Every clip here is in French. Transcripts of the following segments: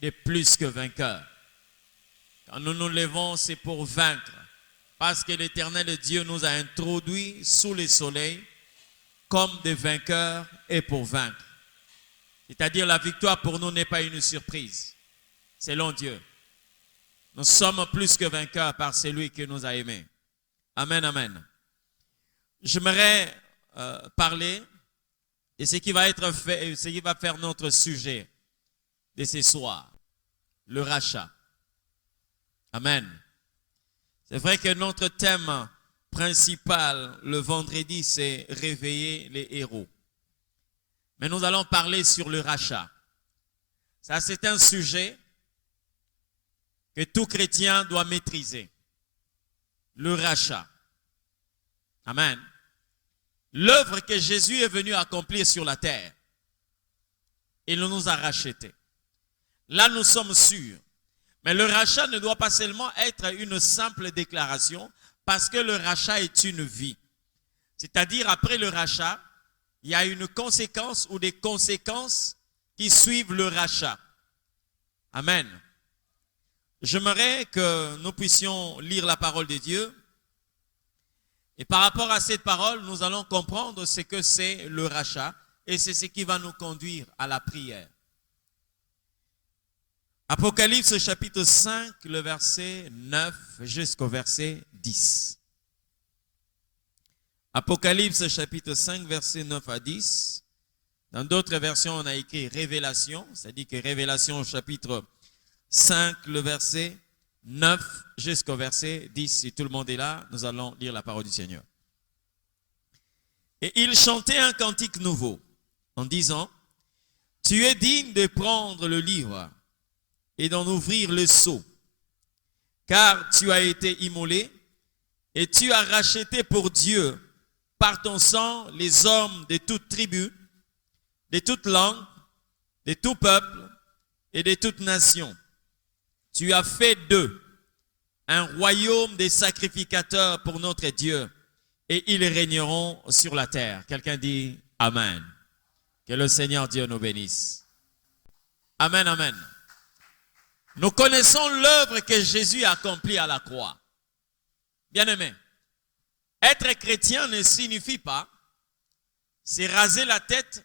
des plus que vainqueurs. Quand nous nous levons, c'est pour vaincre. Parce que l'Éternel Dieu nous a introduits sous le soleil comme des vainqueurs et pour vaincre. C'est-à-dire la victoire pour nous n'est pas une surprise, selon Dieu. Nous sommes plus que vainqueurs par celui qui nous a aimés. Amen, amen. J'aimerais parler de ce qui va être fait, ce qui va faire notre sujet de ce soir, le rachat. Amen. C'est vrai que notre thème principal le vendredi, c'est réveiller les héros. Mais nous allons parler sur le rachat. Ça, c'est un sujet que tout chrétien doit maîtriser. Le rachat. Amen. L'œuvre que Jésus est venu accomplir sur la terre, il nous a rachetés. Là, nous sommes sûrs. Mais le rachat ne doit pas seulement être une simple déclaration, parce que le rachat est une vie. C'est-à-dire, après le rachat, il y a une conséquence ou des conséquences qui suivent le rachat. Amen. J'aimerais que nous puissions lire la parole de Dieu. Et par rapport à cette parole, nous allons comprendre ce que c'est le rachat. Et c'est ce qui va nous conduire à la prière. Apocalypse chapitre 5, le verset 9 jusqu'au verset 10. Apocalypse chapitre 5, verset 9 à 10. Dans d'autres versions, on a écrit Révélation, c'est-à-dire que Révélation chapitre 5, le verset 9 jusqu'au verset 10. Si tout le monde est là, nous allons lire la parole du Seigneur. Et il chantait un cantique nouveau en disant, « Tu es digne de prendre le livre et d'en ouvrir le sceau, car tu as été immolé et tu as racheté pour Dieu par ton sang les hommes de toute tribu, de toute langue, de tout peuple et de toute nation. Tu as fait d'eux un royaume des sacrificateurs pour notre Dieu, et ils régneront sur la terre. » Quelqu'un dit Amen. Que le Seigneur Dieu nous bénisse. Amen, amen. Nous connaissons l'œuvre que Jésus a accomplie à la croix. Bien-aimés, être chrétien ne signifie pas se raser la tête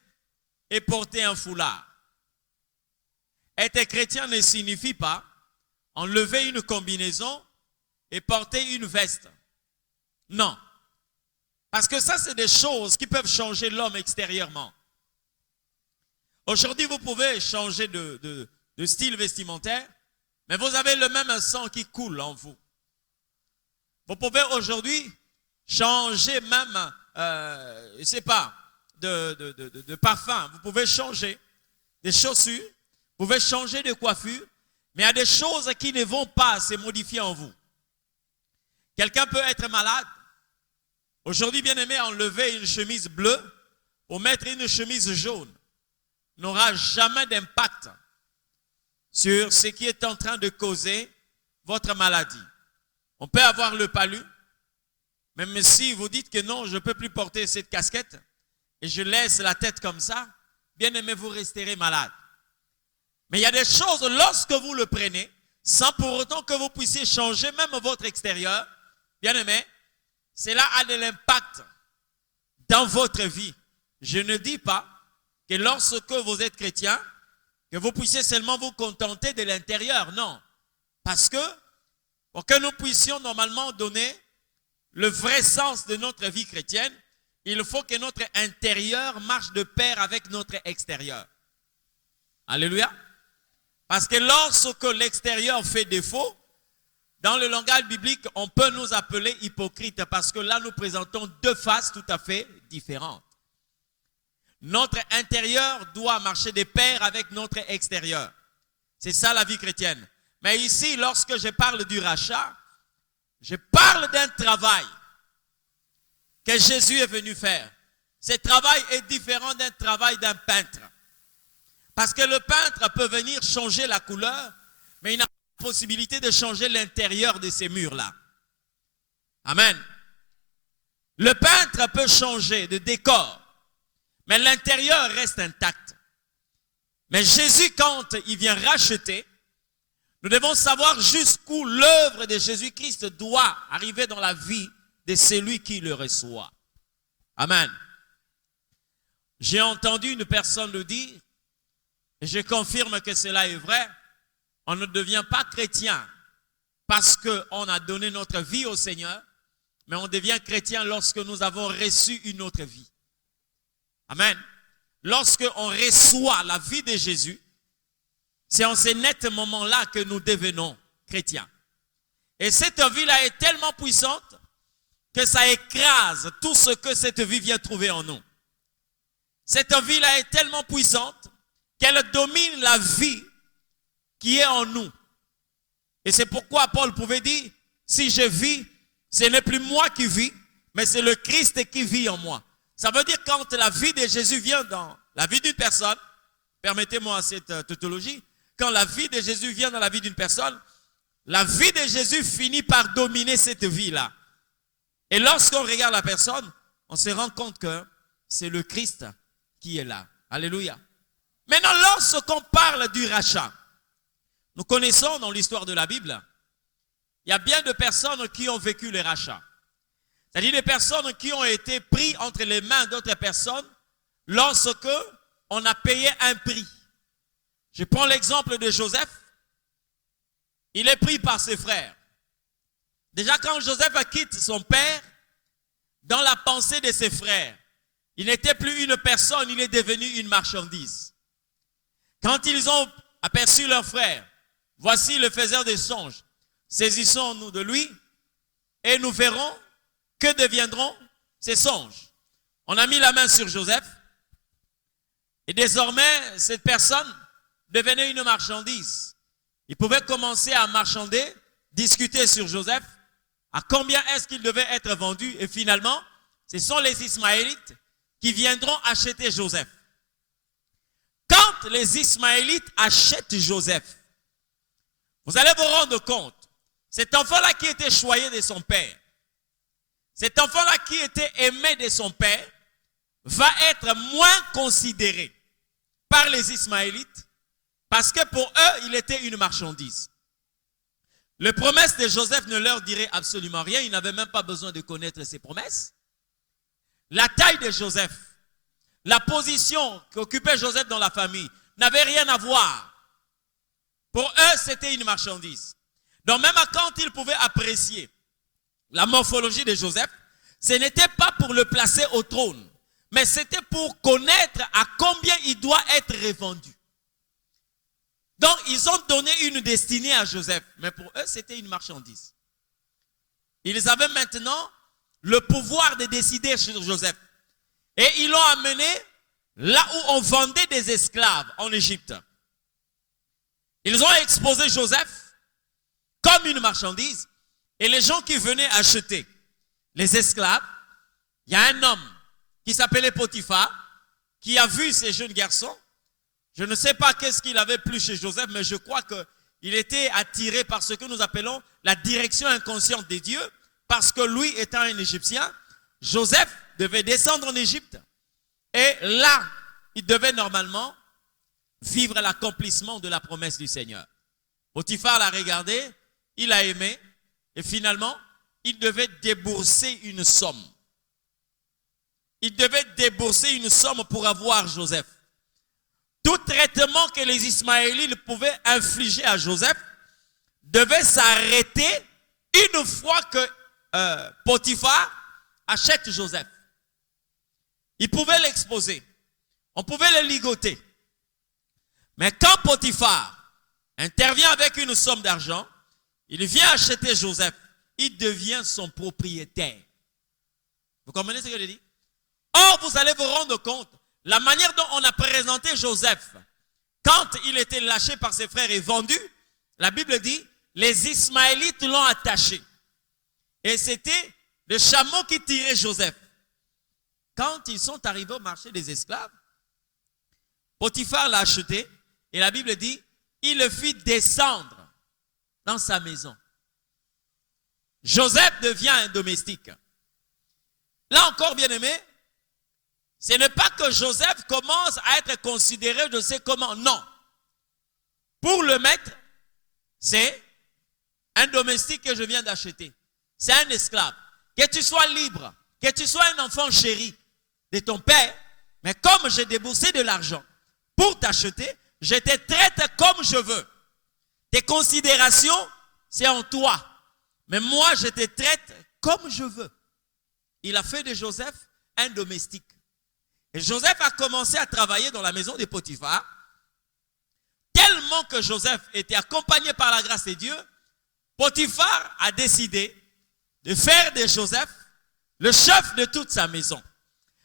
et porter un foulard. Être chrétien ne signifie pas enlever une combinaison et porter une veste. Non. Parce que ça, c'est des choses qui peuvent changer l'homme extérieurement. Aujourd'hui, vous pouvez changer de style vestimentaire, mais vous avez le même sang qui coule en vous. Vous pouvez aujourd'hui changer même, je ne sais pas, de parfum. Vous pouvez changer des chaussures, vous pouvez changer de coiffure, mais il y a des choses qui ne vont pas se modifier en vous. Quelqu'un peut être malade. Aujourd'hui, bien aimé, enlever une chemise bleue ou mettre une chemise jaune n'aura jamais d'impact sur ce qui est en train de causer votre maladie. On peut avoir le palu, même si vous dites que non, je ne peux plus porter cette casquette et je laisse la tête comme ça, bien aimé, vous resterez malade. Mais il y a des choses, lorsque vous le prenez, sans pour autant que vous puissiez changer même votre extérieur, bien aimé, cela a de l'impact dans votre vie. Je ne dis pas que lorsque vous êtes chrétien, que vous puissiez seulement vous contenter de l'intérieur. Non. Parce que pour que nous puissions normalement donner le vrai sens de notre vie chrétienne, il faut que notre intérieur marche de pair avec notre extérieur. Alléluia. Parce que lorsque l'extérieur fait défaut, dans le langage biblique, on peut nous appeler hypocrites parce que là, nous présentons deux faces tout à fait différentes. Notre intérieur doit marcher de pair avec notre extérieur. C'est ça la vie chrétienne. Mais ici, lorsque je parle du rachat, je parle d'un travail que Jésus est venu faire. Ce travail est différent d'un travail d'un peintre. Parce que le peintre peut venir changer la couleur, mais il n'a pas la possibilité de changer l'intérieur de ces murs-là. Amen. Le peintre peut changer de décor, mais l'intérieur reste intact. Mais Jésus, quand il vient racheter, nous devons savoir jusqu'où l'œuvre de Jésus-Christ doit arriver dans la vie de celui qui le reçoit. Amen. J'ai entendu une personne le dire, et je confirme que cela est vrai. On ne devient pas chrétien parce qu'on a donné notre vie au Seigneur, mais on devient chrétien lorsque nous avons reçu une autre vie. Amen. Lorsque on reçoit la vie de Jésus, c'est en ces nets moments-là que nous devenons chrétiens. Et cette vie-là est tellement puissante que ça écrase tout ce que cette vie vient trouver en nous. Cette vie-là est tellement puissante qu'elle domine la vie qui est en nous. Et c'est pourquoi Paul pouvait dire, si je vis, ce n'est plus moi qui vis, mais c'est le Christ qui vit en moi. Ça veut dire quand la vie de Jésus vient dans la vie d'une personne, permettez-moi cette tautologie, quand la vie de Jésus vient dans la vie d'une personne, la vie de Jésus finit par dominer cette vie-là. Et lorsqu'on regarde la personne, on se rend compte que c'est le Christ qui est là. Alléluia. Maintenant, lorsqu'on parle du rachat, nous connaissons dans l'histoire de la Bible, il y a bien de personnes qui ont vécu le rachat. C'est-à-dire des personnes qui ont été prises entre les mains d'autres personnes lorsque on a payé un prix. Je prends l'exemple de Joseph. Il est pris par ses frères. Déjà quand Joseph quitte son père, dans la pensée de ses frères, il n'était plus une personne, il est devenu une marchandise. Quand ils ont aperçu leur frère, voici le faiseur des songes, saisissons-nous de lui et nous verrons que deviendront ces songes. On a mis la main sur Joseph et désormais cette personne devenait une marchandise. Il pouvait commencer à marchander, discuter sur Joseph, à combien est-ce qu'il devait être vendu et finalement, ce sont les Ismaélites qui viendront acheter Joseph. Quand les Ismaélites achètent Joseph, vous allez vous rendre compte, cet enfant-là qui était choyé de son père, cet enfant-là qui était aimé de son père, va être moins considéré par les Ismaélites parce que pour eux, il était une marchandise. Les promesses de Joseph ne leur diraient absolument rien, ils n'avaient même pas besoin de connaître ses promesses. La taille de Joseph, la position qu'occupait Joseph dans la famille n'avait rien à voir. Pour eux, c'était une marchandise. Donc même quand ils pouvaient apprécier la morphologie de Joseph, ce n'était pas pour le placer au trône, mais c'était pour connaître à combien il doit être revendu. Donc ils ont donné une destinée à Joseph, mais pour eux, c'était une marchandise. Ils avaient maintenant le pouvoir de décider sur Joseph. Et ils l'ont amené là où on vendait des esclaves en Égypte. Ils ont exposé Joseph comme une marchandise. Et les gens qui venaient acheter les esclaves, il y a un homme qui s'appelait Potiphar, qui a vu ces jeunes garçons. Je ne sais pas qu'est-ce qu'il avait plu chez Joseph, mais je crois qu'il était attiré par ce que nous appelons la direction inconsciente des dieux, parce que lui, étant un Égyptien, Joseph devait descendre en Égypte. Et là, il devait normalement vivre l'accomplissement de la promesse du Seigneur. Potiphar l'a regardé, il a aimé, et finalement, il devait débourser une somme. Il devait débourser une somme pour avoir Joseph. Tout traitement que les Ismaélites pouvaient infliger à Joseph devait s'arrêter une fois que Potiphar achète Joseph. Il pouvait l'exposer. On pouvait le ligoter. Mais quand Potiphar intervient avec une somme d'argent, il vient acheter Joseph. Il devient son propriétaire. Vous comprenez ce que je dis? Or, vous allez vous rendre compte, la manière dont on a présenté Joseph, quand il était lâché par ses frères et vendu, la Bible dit, les Ismaélites l'ont attaché. Et c'était le chameau qui tirait Joseph. Quand ils sont arrivés au marché des esclaves, Potiphar l'a acheté et la Bible dit, il le fit descendre dans sa maison. Joseph devient un domestique. Là encore, bien aimé, Ce n'est pas que Joseph commence à être considéré de sais comment. Non. Pour le maître, c'est un domestique que je viens d'acheter. C'est un esclave. Que tu sois libre, que tu sois un enfant chéri de ton père, mais comme j'ai déboursé de l'argent pour t'acheter, je te traite comme je veux. Tes considérations, c'est en toi. Mais moi, je te traite comme je veux. Il a fait de Joseph un domestique. Et Joseph a commencé à travailler dans la maison de Potiphar. Tellement que Joseph était accompagné par la grâce de Dieu, Potiphar a décidé de faire de Joseph le chef de toute sa maison.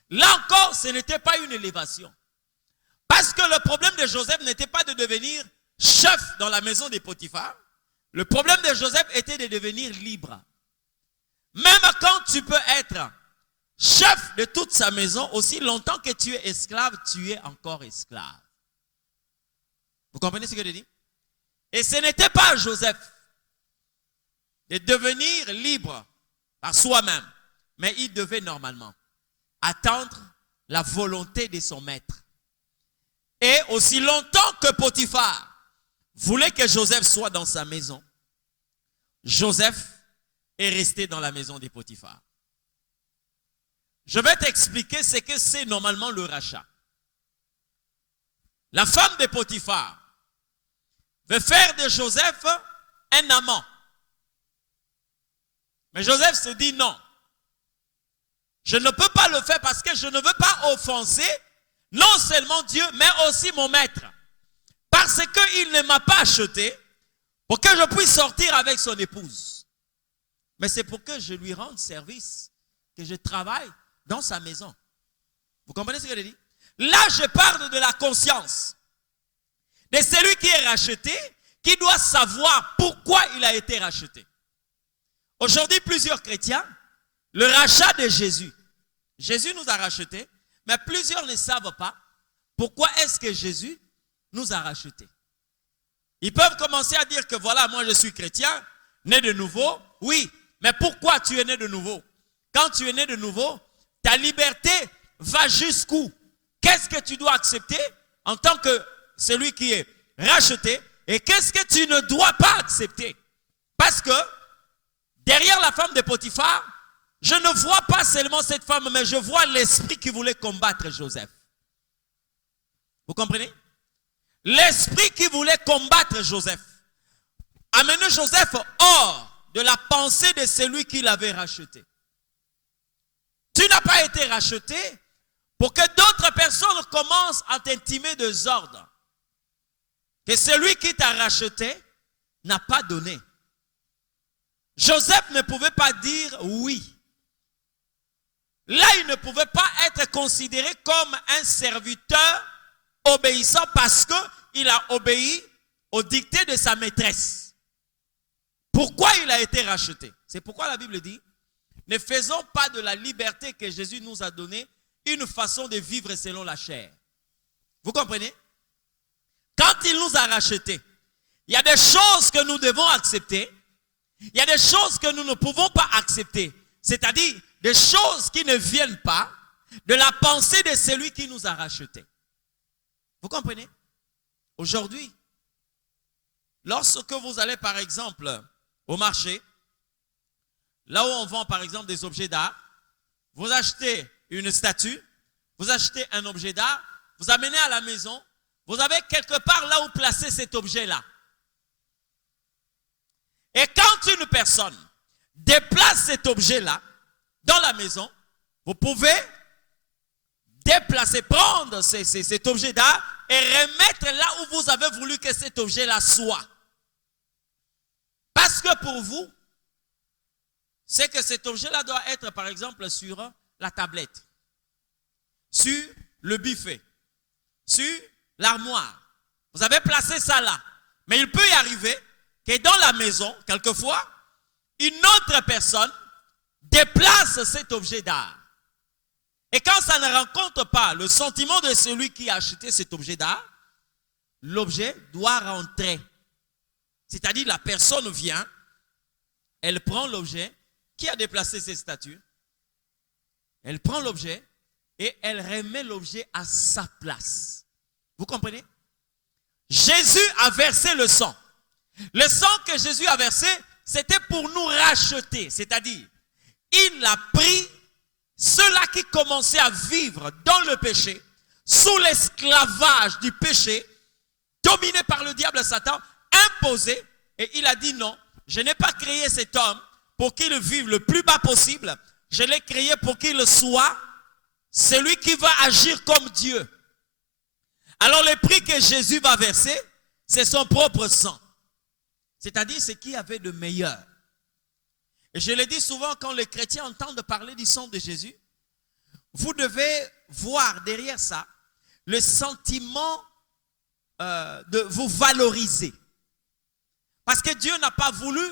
Là encore, ce n'était pas une élévation. Parce que le problème de Joseph n'était pas de devenir chef dans la maison de Potiphar. Le problème de Joseph était de devenir libre. Même quand tu peux être chef de toute sa maison, aussi longtemps que tu es esclave, tu es encore esclave. Vous comprenez ce que je dis? Et ce n'était pas à Joseph de devenir libre par soi-même, mais il devait normalement attendre la volonté de son maître. Et aussi longtemps que Potiphar voulait que Joseph soit dans sa maison, Joseph est resté dans la maison de Potiphar. Je vais t'expliquer ce que c'est normalement le rachat. La femme de Potiphar veut faire de Joseph un amant. Mais Joseph se dit non. Je ne peux pas le faire parce que je ne veux pas offenser non seulement Dieu, mais aussi mon maître. Parce qu'il ne m'a pas acheté pour que je puisse sortir avec son épouse. Mais c'est pour que je lui rende service, que je travaille dans sa maison. Vous comprenez ce que je dis? Là, je parle de la conscience de celui qui est racheté, qui doit savoir pourquoi il a été racheté. Aujourd'hui, plusieurs chrétiens, le rachat de Jésus. Jésus nous a rachetés, mais plusieurs ne savent pas pourquoi est-ce que Jésus nous a rachetés. Ils peuvent commencer à dire que voilà, moi je suis chrétien, né de nouveau. Oui, mais pourquoi tu es né de nouveau? Quand tu es né de nouveau, ta liberté va jusqu'où? Qu'est-ce que tu dois accepter en tant que celui qui est racheté? Et qu'est-ce que tu ne dois pas accepter? Parce que derrière la femme de Potiphar, je ne vois pas seulement cette femme, mais je vois l'esprit qui voulait combattre Joseph. Vous comprenez? L'esprit qui voulait combattre Joseph. Amener Joseph hors de la pensée de celui qui l'avait racheté. Tu n'as pas été racheté pour que d'autres personnes commencent à t'intimer des ordres que celui qui t'a racheté n'a pas donné. Joseph ne pouvait pas dire oui. Là, il ne pouvait pas être considéré comme un serviteur obéissant parce qu'il a obéi au dicté de sa maîtresse. Pourquoi il a été racheté? C'est pourquoi la Bible dit, ne faisons pas de la liberté que Jésus nous a donnée une façon de vivre selon la chair. Vous comprenez? Quand il nous a rachetés, il y a des choses que nous devons accepter. Il y a des choses que nous ne pouvons pas accepter. C'est-à-dire des choses qui ne viennent pas de la pensée de celui qui nous a rachetés. Vous comprenez? Aujourd'hui, lorsque vous allez par exemple au marché, là où on vend par exemple des objets d'art, vous achetez une statue, vous achetez un objet d'art, vous amenez à la maison, vous avez quelque part là où placer cet objet-là. Et quand une personne déplace cet objet-là dans la maison, vous pouvez déplacer, prendre cet objet d'art et remettre là où vous avez voulu que cet objet-là soit. Parce que pour vous, c'est que cet objet-là doit être par exemple sur la tablette, sur le buffet, sur l'armoire. Vous avez placé ça là. Mais il peut y arriver que dans la maison, quelquefois, une autre personne déplace cet objet d'art. Et quand ça ne rencontre pas le sentiment de celui qui a acheté cet objet d'art, l'objet doit rentrer. C'est-à-dire la personne vient, elle prend l'objet. Qui a déplacé cette statue? Elle prend l'objet et elle remet l'objet à sa place. Vous comprenez? Jésus a versé le sang. Le sang que Jésus a versé, c'était pour nous racheter. C'est-à-dire, il a pris ceux-là qui commençaient à vivre dans le péché, sous l'esclavage du péché, dominés par le diable Satan, imposés, et il a dit non, je n'ai pas créé cet homme pour qu'il vive le plus bas possible, je l'ai créé pour qu'il soit celui qui va agir comme Dieu. Alors le prix que Jésus va verser, c'est son propre sang. C'est-à-dire ce qu'il y avait de meilleur. Et je le dis souvent quand les chrétiens entendent parler du sang de Jésus, vous devez voir derrière ça le sentiment de vous valoriser. Parce que Dieu n'a pas voulu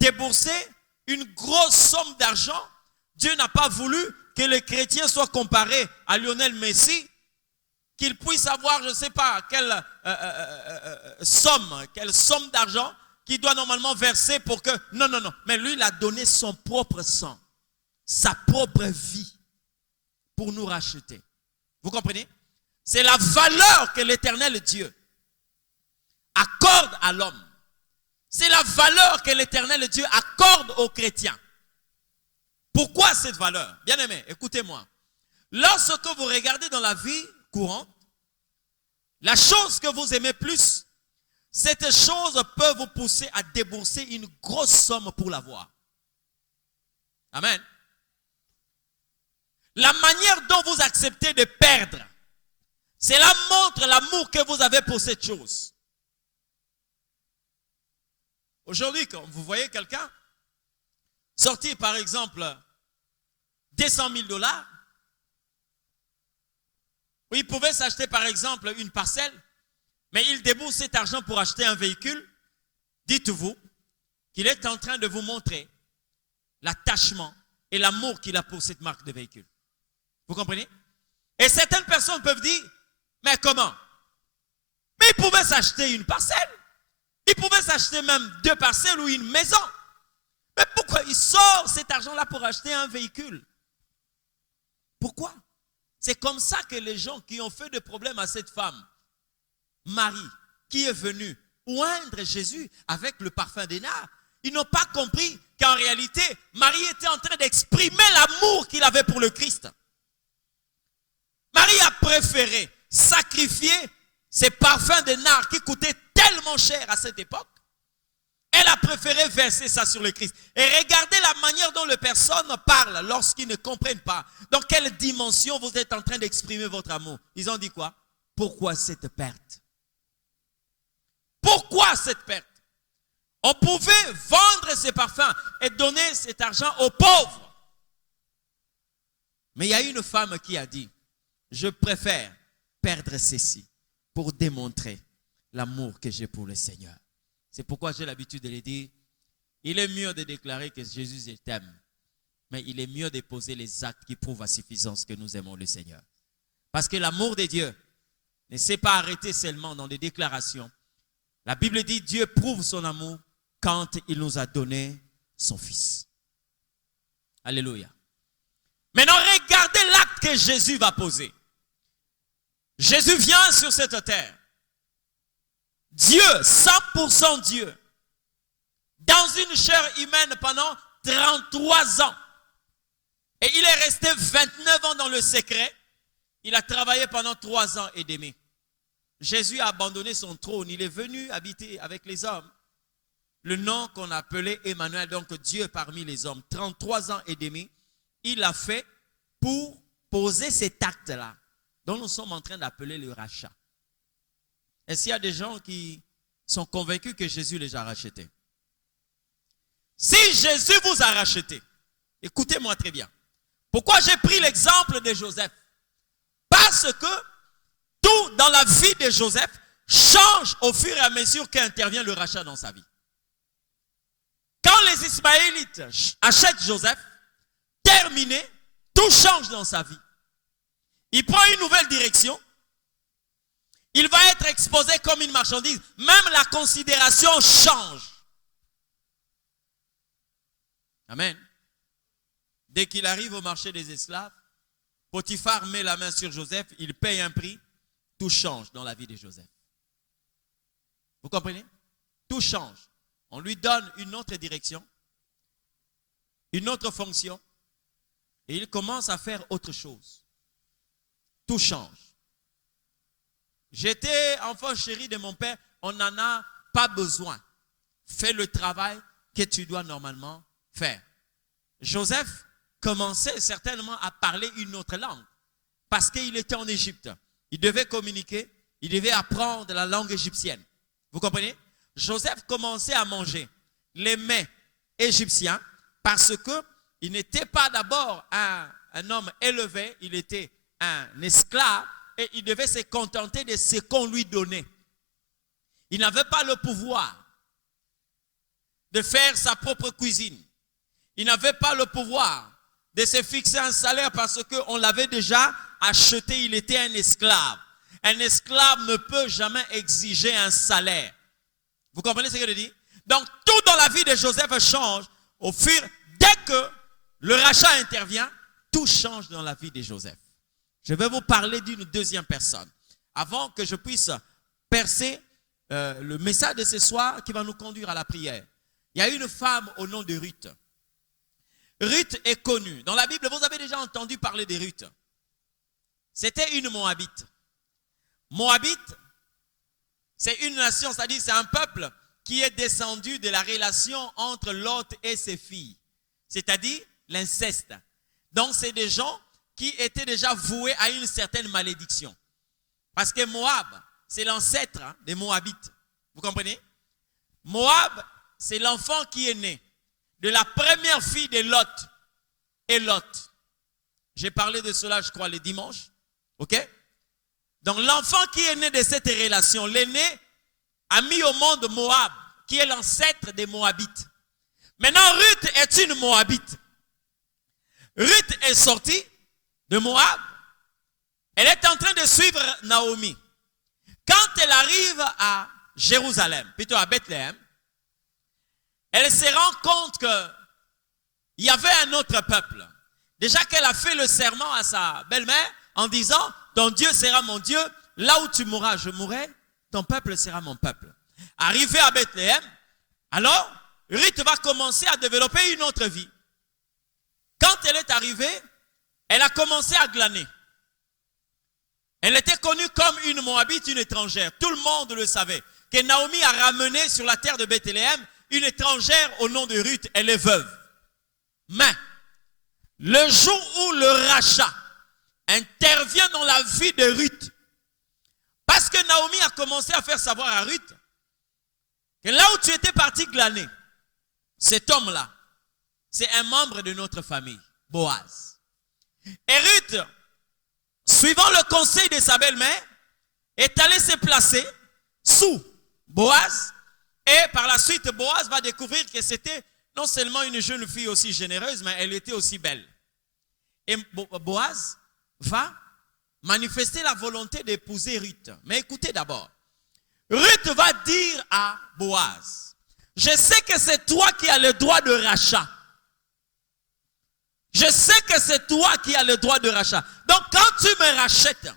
débourser une grosse somme d'argent. Dieu n'a pas voulu que les chrétiens soient comparés à Lionel Messi, qu'il puisse avoir, je ne sais pas, quelle somme d'argent qu'il doit normalement verser pour que... Non. Mais lui, il a donné son propre sang, sa propre vie pour nous racheter. Vous comprenez? C'est la valeur que l'Éternel Dieu accorde à l'homme. C'est la valeur que l'Éternel Dieu accorde aux chrétiens. Pourquoi cette valeur? Bien-aimés, écoutez-moi. Lorsque vous regardez dans la vie courante, la chose que vous aimez plus, cette chose peut vous pousser à débourser une grosse somme pour l'avoir. Amen. La manière dont vous acceptez de perdre, cela montre l'amour que vous avez pour cette chose. Aujourd'hui, quand vous voyez quelqu'un sortir par exemple 200 000 $, où il pouvait s'acheter par exemple une parcelle, mais il débourse cet argent pour acheter un véhicule, dites-vous qu'il est en train de vous montrer l'attachement et l'amour qu'il a pour cette marque de véhicule. Vous comprenez? Et certaines personnes peuvent dire, mais comment? Mais il pouvait s'acheter une parcelle. Il pouvait s'acheter même 2 parcelles ou une maison. Mais pourquoi il sort cet argent-là pour acheter un véhicule? Pourquoi? C'est comme ça que les gens qui ont fait des problèmes à cette femme, Marie, qui est venue oindre Jésus avec le parfum des nard, ils n'ont pas compris qu'en réalité, Marie était en train d'exprimer l'amour qu'il avait pour le Christ. Marie a préféré sacrifier ces parfums de nard qui coûtaient tellement cher à cette époque. Elle a préféré verser ça sur le Christ. Et regardez la manière dont les personnes parlent lorsqu'ils ne comprennent pas dans quelle dimension vous êtes en train d'exprimer votre amour. Ils ont dit quoi? Pourquoi cette perte? Pourquoi cette perte? On pouvait vendre ces parfums et donner cet argent aux pauvres. Mais il y a une femme qui a dit, je préfère perdre ceci pour démontrer l'amour que j'ai pour le Seigneur. C'est pourquoi j'ai l'habitude de le dire, il est mieux de déclarer que Jésus t'aime, mais il est mieux de poser les actes qui prouvent à suffisance que nous aimons le Seigneur. Parce que l'amour de Dieu ne s'est pas arrêté seulement dans des déclarations. La Bible dit, Dieu prouve son amour quand il nous a donné son Fils. Alléluia. Maintenant, regardez l'acte que Jésus va poser. Jésus vient sur cette terre. Dieu, 100% Dieu, dans une chair humaine pendant 33 ans. Et il est resté 29 ans dans le secret. Il a travaillé pendant 3 ans et demi. Jésus a abandonné son trône. Il est venu habiter avec les hommes. Le nom qu'on appelait Emmanuel, donc Dieu parmi les hommes. 33 ans et demi, il l'a fait pour poser cet acte-là, dont nous sommes en train d'appeler le rachat. Est-ce qu'il y a des gens qui sont convaincus que Jésus les a rachetés? Si Jésus vous a racheté, écoutez-moi très bien. Pourquoi j'ai pris l'exemple de Joseph? Parce que tout dans la vie de Joseph change au fur et à mesure qu'intervient le rachat dans sa vie. Quand les Ismaélites achètent Joseph, terminé, tout change dans sa vie. Il prend une nouvelle direction. Il va être exposé comme une marchandise. Même la considération change. Amen. Dès qu'il arrive au marché des esclaves, Potiphar met la main sur Joseph, il paye un prix, tout change dans la vie de Joseph. Vous comprenez? Tout change. On lui donne une autre direction, une autre fonction, et il commence à faire autre chose. Tout change. J'étais enfant chéri de mon père, on n'en a pas besoin. Fais le travail que tu dois normalement faire. Joseph commençait certainement à parler une autre langue parce qu'il était en Égypte. Il devait communiquer, il devait apprendre la langue égyptienne. Vous comprenez? Joseph commençait à manger les mets égyptiens parce qu'il n'était pas d'abord un homme élevé, il était un esclave et il devait se contenter de ce qu'on lui donnait. Il n'avait pas le pouvoir de faire sa propre cuisine. Il n'avait pas le pouvoir de se fixer un salaire parce qu'on l'avait déjà acheté, il était un esclave. Un esclave ne peut jamais exiger un salaire. Vous comprenez ce que je dis? Donc tout dans la vie de Joseph change au fur, dès que le rachat intervient, tout change dans la vie de Joseph. Je vais vous parler d'une deuxième personne. Avant que je puisse percer le message de ce soir qui va nous conduire à la prière. Il y a une femme au nom de Ruth. Ruth est connue. Dans la Bible, vous avez déjà entendu parler de Ruth. C'était une Moabite. Moabite, c'est une nation, c'est-à-dire c'est un peuple qui est descendu de la relation entre Lot et ses filles. C'est-à-dire l'inceste. Donc c'est des gens qui étaient déjà voués à une certaine malédiction. Parce que Moab, c'est l'ancêtre des Moabites. Vous comprenez? Moab, c'est l'enfant qui est né de la première fille de Lot et Lot. J'ai parlé de cela, je crois, le dimanche. Ok? Donc l'enfant qui est né de cette relation, l'aîné a mis au monde Moab, qui est l'ancêtre des Moabites. Maintenant, Ruth est une Moabite. Ruth est sortie de Moab. Elle est en train de suivre Naomi. Quand elle arrive à Jérusalem, plutôt à Bethléem, elle se rend compte qu'il y avait un autre peuple. Déjà qu'elle a fait le serment à sa belle-mère en disant, ton Dieu sera mon Dieu, là où tu mourras, je mourrai, ton peuple sera mon peuple. Arrivée à Bethléem, alors Ruth va commencer à développer une autre vie. Quand elle est arrivée, elle a commencé à glaner. Elle était connue comme une Moabite, une étrangère. Tout le monde le savait. Que Naomi a ramené sur la terre de Bethléem une étrangère au nom de Ruth, elle est veuve. Mais, le jour où le rachat intervient dans la vie de Ruth, parce que Naomi a commencé à faire savoir à Ruth que là où tu étais parti glaner, cet homme-là, c'est un membre de notre famille, Boaz. Et Ruth, suivant le conseil de sa belle-mère, est allée se placer sous Boaz. Et par la suite, Boaz va découvrir que c'était non seulement une jeune fille aussi généreuse, mais elle était aussi belle. Et Boaz va manifester la volonté d'épouser Ruth. Mais écoutez d'abord. Ruth va dire à Boaz, je sais que c'est toi qui as le droit de rachat. Je sais que c'est toi qui as le droit de rachat. Donc quand tu me rachètes,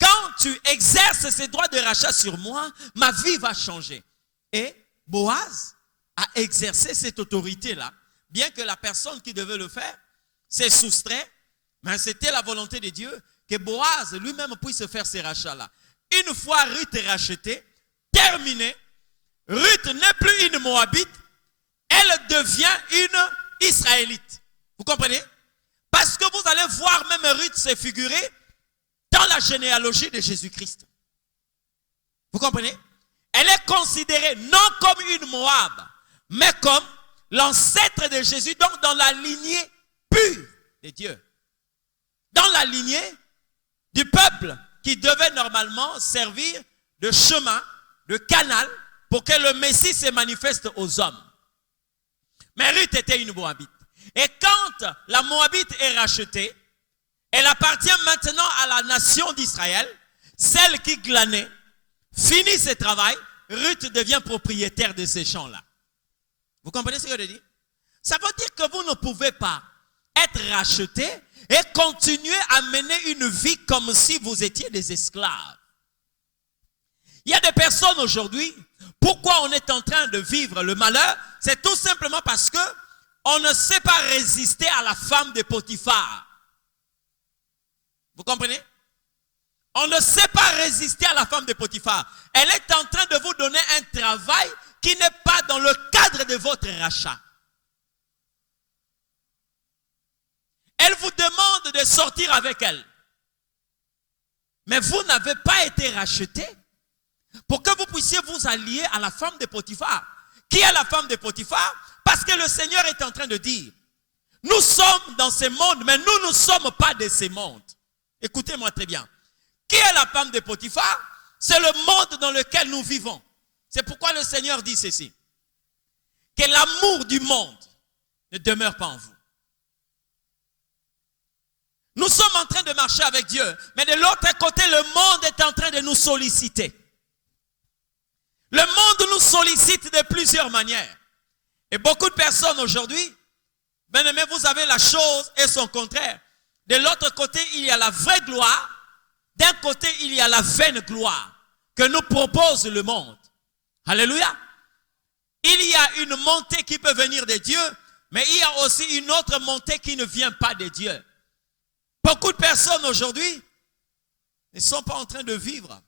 quand tu exerces ces droits de rachat sur moi, ma vie va changer. Et Boaz a exercé cette autorité-là, bien que la personne qui devait le faire s'est soustrait, mais c'était la volonté de Dieu que Boaz lui-même puisse faire ces rachats-là. Une fois Ruth rachetée, terminée, Ruth n'est plus une Moabite, elle devient une Israélite. Vous comprenez? Parce que vous allez voir même Ruth se figurer dans la généalogie de Jésus-Christ. Vous comprenez? Elle est considérée non comme une Moab, mais comme l'ancêtre de Jésus, donc dans la lignée pure de Dieu. Dans la lignée du peuple qui devait normalement servir de chemin, de canal, pour que le Messie se manifeste aux hommes. Mais Ruth était une Moabite. Et quand la Moabite est rachetée, elle appartient maintenant à la nation d'Israël, celle qui glanait, finit ce travail, Ruth devient propriétaire de ces champs-là. Vous comprenez ce que je dis? Ça veut dire que vous ne pouvez pas être racheté et continuez à mener une vie comme si vous étiez des esclaves. Il y a des personnes aujourd'hui, pourquoi on est en train de vivre le malheur? C'est tout simplement parce que on ne sait pas résister à la femme de Potiphar. Vous comprenez? On ne sait pas résister à la femme de Potiphar. Elle est en train de vous donner un travail qui n'est pas dans le cadre de votre rachat. Elle vous demande de sortir avec elle. Mais vous n'avez pas été racheté pour que vous puissiez vous allier à la femme de Potiphar. Qui est la femme de Potiphar? Parce que le Seigneur est en train de dire, nous sommes dans ce monde, mais nous ne sommes pas de ce monde. Écoutez-moi très bien. Qui est la femme de Potiphar? C'est le monde dans lequel nous vivons. C'est pourquoi le Seigneur dit ceci. Que l'amour du monde ne demeure pas en vous. Nous sommes en train de marcher avec Dieu, mais de l'autre côté, le monde est en train de nous solliciter. Le monde nous sollicite de plusieurs manières. Et beaucoup de personnes aujourd'hui, bien-aimés, vous avez la chose et son contraire. De l'autre côté, il y a la vraie gloire. D'un côté, il y a la vaine gloire que nous propose le monde. Alléluia. Il y a une montée qui peut venir de Dieu, mais il y a aussi une autre montée qui ne vient pas de Dieu. Beaucoup de personnes aujourd'hui ne sont pas en train de vivre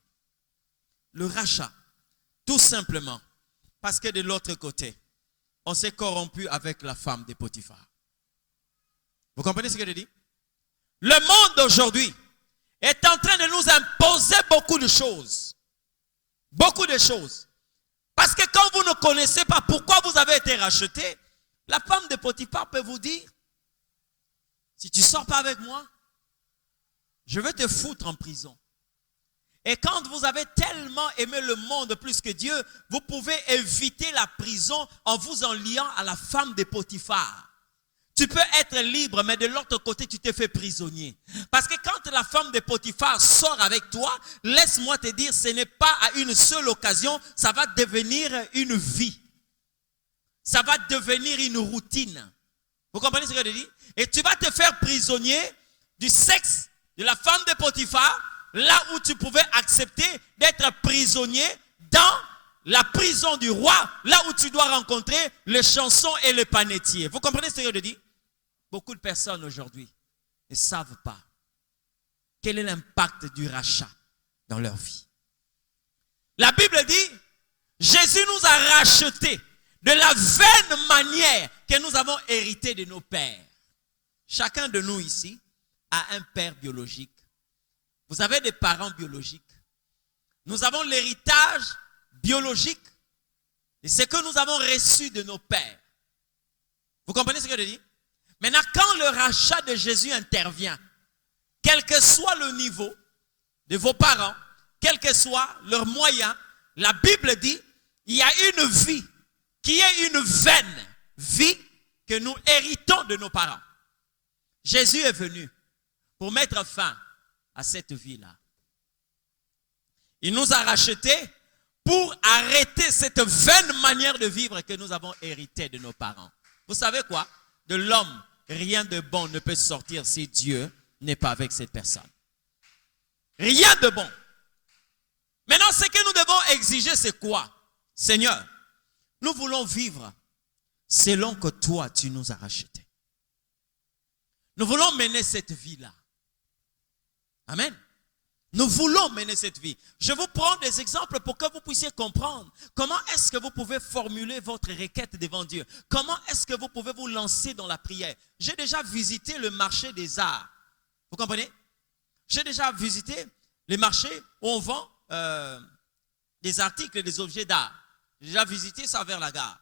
le rachat. Tout simplement parce que de l'autre côté, on s'est corrompu avec la femme de Potiphar. Vous comprenez ce que je dis? Le monde d'aujourd'hui est en train de nous imposer beaucoup de choses. Beaucoup de choses. Parce que quand vous ne connaissez pas pourquoi vous avez été racheté, la femme de Potiphar peut vous dire, si tu ne sors pas avec moi, je vais te foutre en prison. Et quand vous avez tellement aimé le monde plus que Dieu, vous pouvez éviter la prison en vous en liant à la femme de Potiphar. Tu peux être libre, mais de l'autre côté, tu t'es fait prisonnier. Parce que quand la femme de Potiphar sort avec toi, laisse-moi te dire, ce n'est pas à une seule occasion, ça va devenir une vie. Ça va devenir une routine. Vous comprenez ce que je dis? Et tu vas te faire prisonnier du sexe de la femme de Potiphar, là où tu pouvais accepter d'être prisonnier dans la prison du roi, là où tu dois rencontrer les chansons et les panetiers. Vous comprenez ce que je dis? Beaucoup de personnes aujourd'hui ne savent pas quel est l'impact du rachat dans leur vie. La Bible dit, Jésus nous a rachetés de la vaine manière que nous avons hérité de nos pères. Chacun de nous ici a un père biologique. Vous avez des parents biologiques. Nous avons l'héritage biologique et ce que nous avons reçu de nos pères. Vous comprenez ce que je dis? Maintenant, quand le rachat de Jésus intervient, quel que soit le niveau de vos parents, quel que soit leurs moyens, la Bible dit, il y a une vie qui est une vaine vie que nous héritons de nos parents. Jésus est venu pour mettre fin à cette vie-là. Il nous a rachetés pour arrêter cette vaine manière de vivre que nous avons héritée de nos parents. Vous savez quoi? De l'homme, rien de bon ne peut sortir si Dieu n'est pas avec cette personne. Rien de bon. Maintenant, ce que nous devons exiger, c'est quoi? Seigneur, nous voulons vivre selon que toi, tu nous as rachetés. Nous voulons mener cette vie-là. Amen. Nous voulons mener cette vie. Je vous prends des exemples pour que vous puissiez comprendre comment est-ce que vous pouvez formuler votre requête devant Dieu. Comment est-ce que vous pouvez vous lancer dans la prière. J'ai déjà visité le marché des arts. Vous comprenez? J'ai déjà visité les marchés où on vend des articles et des objets d'art. J'ai déjà visité ça vers la gare.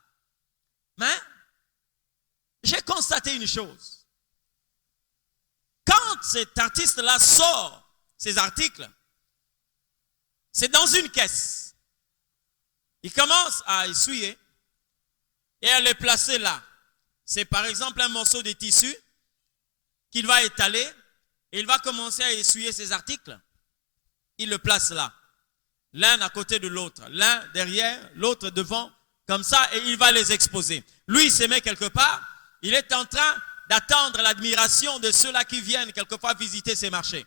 Mais j'ai constaté une chose. Quand cet artiste-là sort ces articles, c'est dans une caisse. Il commence à essuyer et à les placer là. C'est par exemple un morceau de tissu qu'il va étaler et il va commencer à essuyer ces articles. Il le place là. L'un à côté de l'autre. L'un derrière, l'autre devant, comme ça, et il va les exposer. Lui, il se met quelque part. Il est en train d'attendre l'admiration de ceux-là qui viennent quelquefois visiter ces marchés.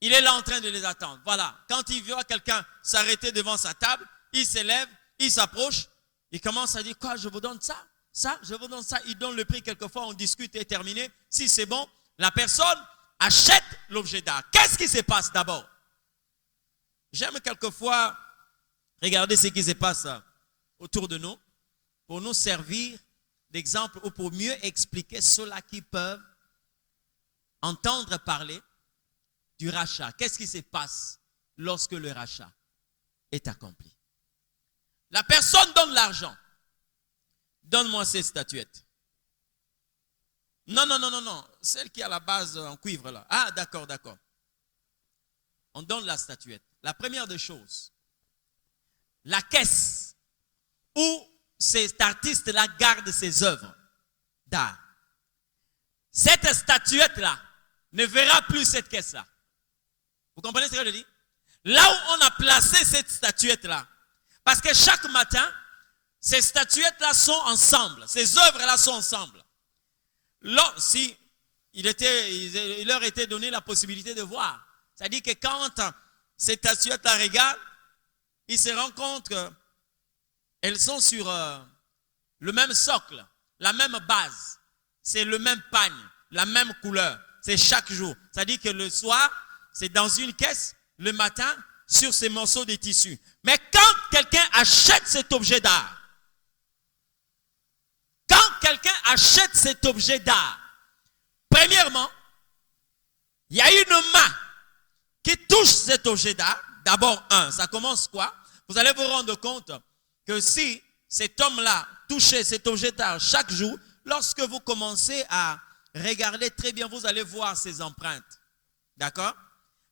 Il est là en train de les attendre. Voilà. Quand il voit quelqu'un s'arrêter devant sa table, il s'élève, il s'approche, il commence à dire quoi, je vous donne ça, je vous donne ça. Il donne le prix quelquefois, on discute et terminé. Si c'est bon, la personne achète l'objet d'art. Qu'est-ce qui se passe d'abord? J'aime quelquefois regarder ce qui se passe autour de nous pour nous servir d'exemple ou pour mieux expliquer ceux-là qui peuvent entendre parler du rachat. Qu'est-ce qui se passe lorsque le rachat est accompli? La personne donne l'argent. Donne-moi ces statuettes. Non. Celle qui est à la base en cuivre là. Ah, d'accord. On donne la statuette. La première des choses, la caisse où cet artiste-là garde ses œuvres d'art. Cette statuette-là ne verra plus cette caisse-là. Vous comprenez ce que je dis? Là où on a placé cette statuette-là, parce que chaque matin, ces statuettes-là sont ensemble, ces œuvres-là sont ensemble. Là, si il leur était donné la possibilité de voir, c'est-à-dire que quand ces statuettes-là regardent, ils se rendent compte qu'elles sont sur le même socle, la même base, c'est le même pagne, la même couleur, c'est chaque jour. C'est-à-dire que le soir, c'est dans une caisse, le matin, sur ces morceaux de tissu. Mais quand quelqu'un achète cet objet d'art, premièrement, il y a une main qui touche cet objet d'art. D'abord, ça commence quoi? Vous allez vous rendre compte que si cet homme-là touchait cet objet d'art chaque jour, lorsque vous commencez à regarder très bien, vous allez voir ses empreintes. D'accord?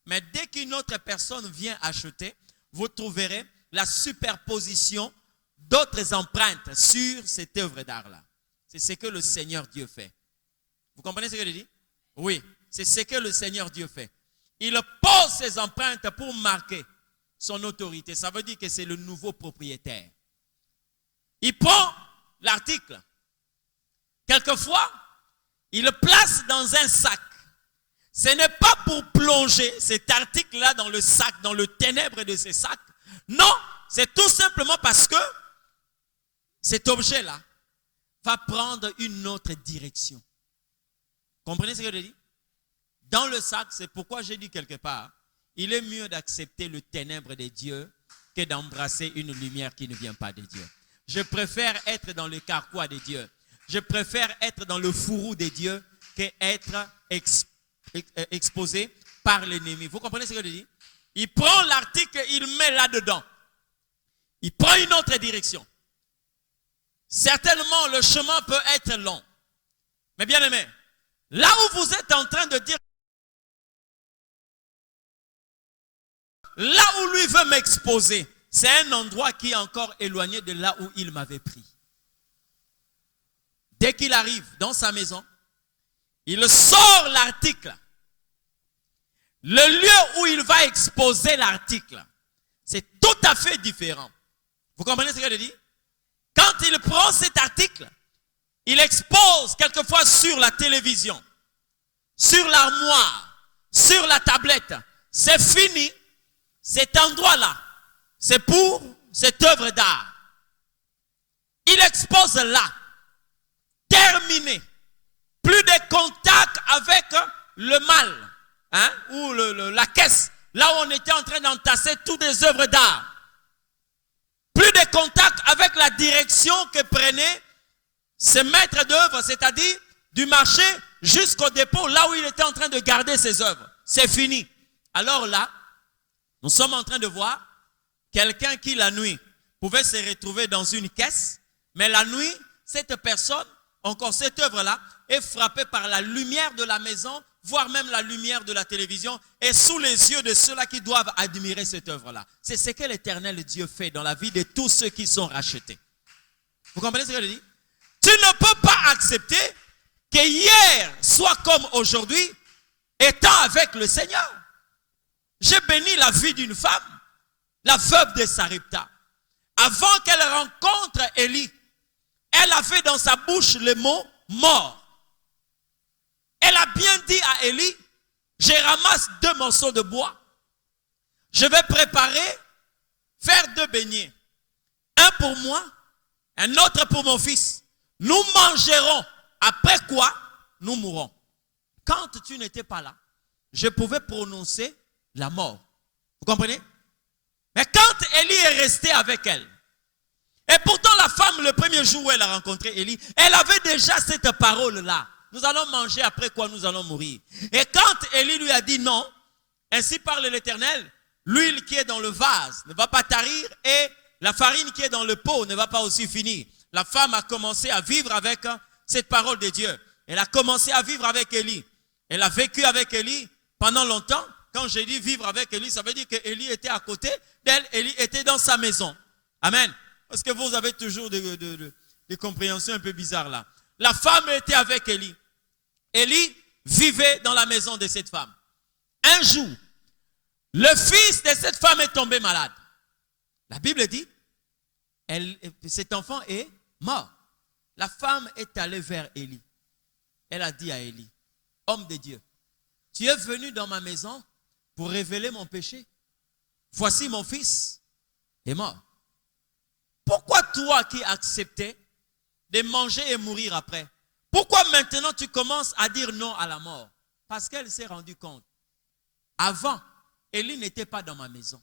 Mais dès qu'une autre personne vient acheter, vous trouverez la superposition d'autres empreintes sur cette œuvre d'art-là. C'est ce que le Seigneur Dieu fait. Vous comprenez ce que je dis? Oui, c'est ce que le Seigneur Dieu fait. Il pose ses empreintes pour marquer son autorité. Ça veut dire que c'est le nouveau propriétaire. Il prend l'article. Quelquefois, il le place dans un sac. Ce n'est pas pour plonger cet article-là dans le sac, dans le ténèbre de ce sac. Non, c'est tout simplement parce que cet objet-là va prendre une autre direction. Comprenez ce que je dis? Dans le sac, c'est pourquoi j'ai dit quelque part, il est mieux d'accepter le ténèbre de Dieu que d'embrasser une lumière qui ne vient pas de Dieu. Je préfère être dans le carquois de Dieu. Je préfère être dans le fourreau de Dieu qu'être exposé par l'ennemi. Vous comprenez ce que je dis? Il prend l'article, il met là-dedans. Il prend une autre direction. Certainement, le chemin peut être long. Mais bien aimé, là où vous êtes en train de dire, là où lui veut m'exposer, c'est un endroit qui est encore éloigné de là où il m'avait pris. Dès qu'il arrive dans sa maison, il sort l'article. Le lieu où il va exposer l'article, c'est tout à fait différent. Vous comprenez ce que je dis? Quand il prend cet article, il expose quelquefois sur la télévision, sur l'armoire, sur la tablette. C'est fini. Cet endroit-là, c'est pour cette œuvre d'art. Il expose là. Terminé. Plus de contact avec le mal, ou la caisse, là où on était en train d'entasser toutes les œuvres d'art. Plus de contact avec la direction que prenait ce maître d'œuvre, c'est-à-dire du marché jusqu'au dépôt, là où il était en train de garder ses œuvres. C'est fini. Alors là, nous sommes en train de voir quelqu'un qui la nuit pouvait se retrouver dans une caisse, mais la nuit, cette personne, encore cette œuvre-là, est frappée par la lumière de la maison, voire même la lumière de la télévision, et sous les yeux de ceux-là qui doivent admirer cette œuvre-là. C'est ce que l'Éternel Dieu fait dans la vie de tous ceux qui sont rachetés. Vous comprenez ce que je dis? Tu ne peux pas accepter que hier soit comme aujourd'hui, étant avec le Seigneur. J'ai béni la vie d'une femme, la veuve de Sarepta. Avant qu'elle rencontre Élie, elle avait dans sa bouche le mot mort. Elle a bien dit à Élie, je ramasse 2 morceaux de bois, je vais préparer, faire 2 beignets. Un pour moi, un autre pour mon fils. Nous mangerons, après quoi nous mourrons. Quand tu n'étais pas là, je pouvais prononcer la mort. Vous comprenez? Mais quand Élie est resté avec elle, et pourtant la femme, le premier jour où elle a rencontré Élie, elle avait déjà cette parole-là. Nous allons manger, après quoi nous allons mourir. Et quand Élie lui a dit non, ainsi parle l'Éternel, l'huile qui est dans le vase ne va pas tarir et la farine qui est dans le pot ne va pas aussi finir. La femme a commencé à vivre avec cette parole de Dieu. Elle a commencé à vivre avec Élie. Elle a vécu avec Élie pendant longtemps. Quand j'ai dit vivre avec Élie, ça veut dire que Élie était à côté d'elle. Élie était dans sa maison. Amen. Parce que vous avez toujours des compréhensions un peu bizarres là. La femme était avec Élie. Élie vivait dans la maison de cette femme. Un jour, le fils de cette femme est tombé malade. La Bible dit, cet enfant est mort. La femme est allée vers Élie. Elle a dit à Élie, homme de Dieu, tu es venu dans ma maison pour révéler mon péché. Voici mon fils est mort. Pourquoi toi qui acceptais de manger et mourir après, pourquoi maintenant tu commences à dire non à la mort? Parce qu'elle s'est rendue compte. Avant, Élie n'était pas dans ma maison.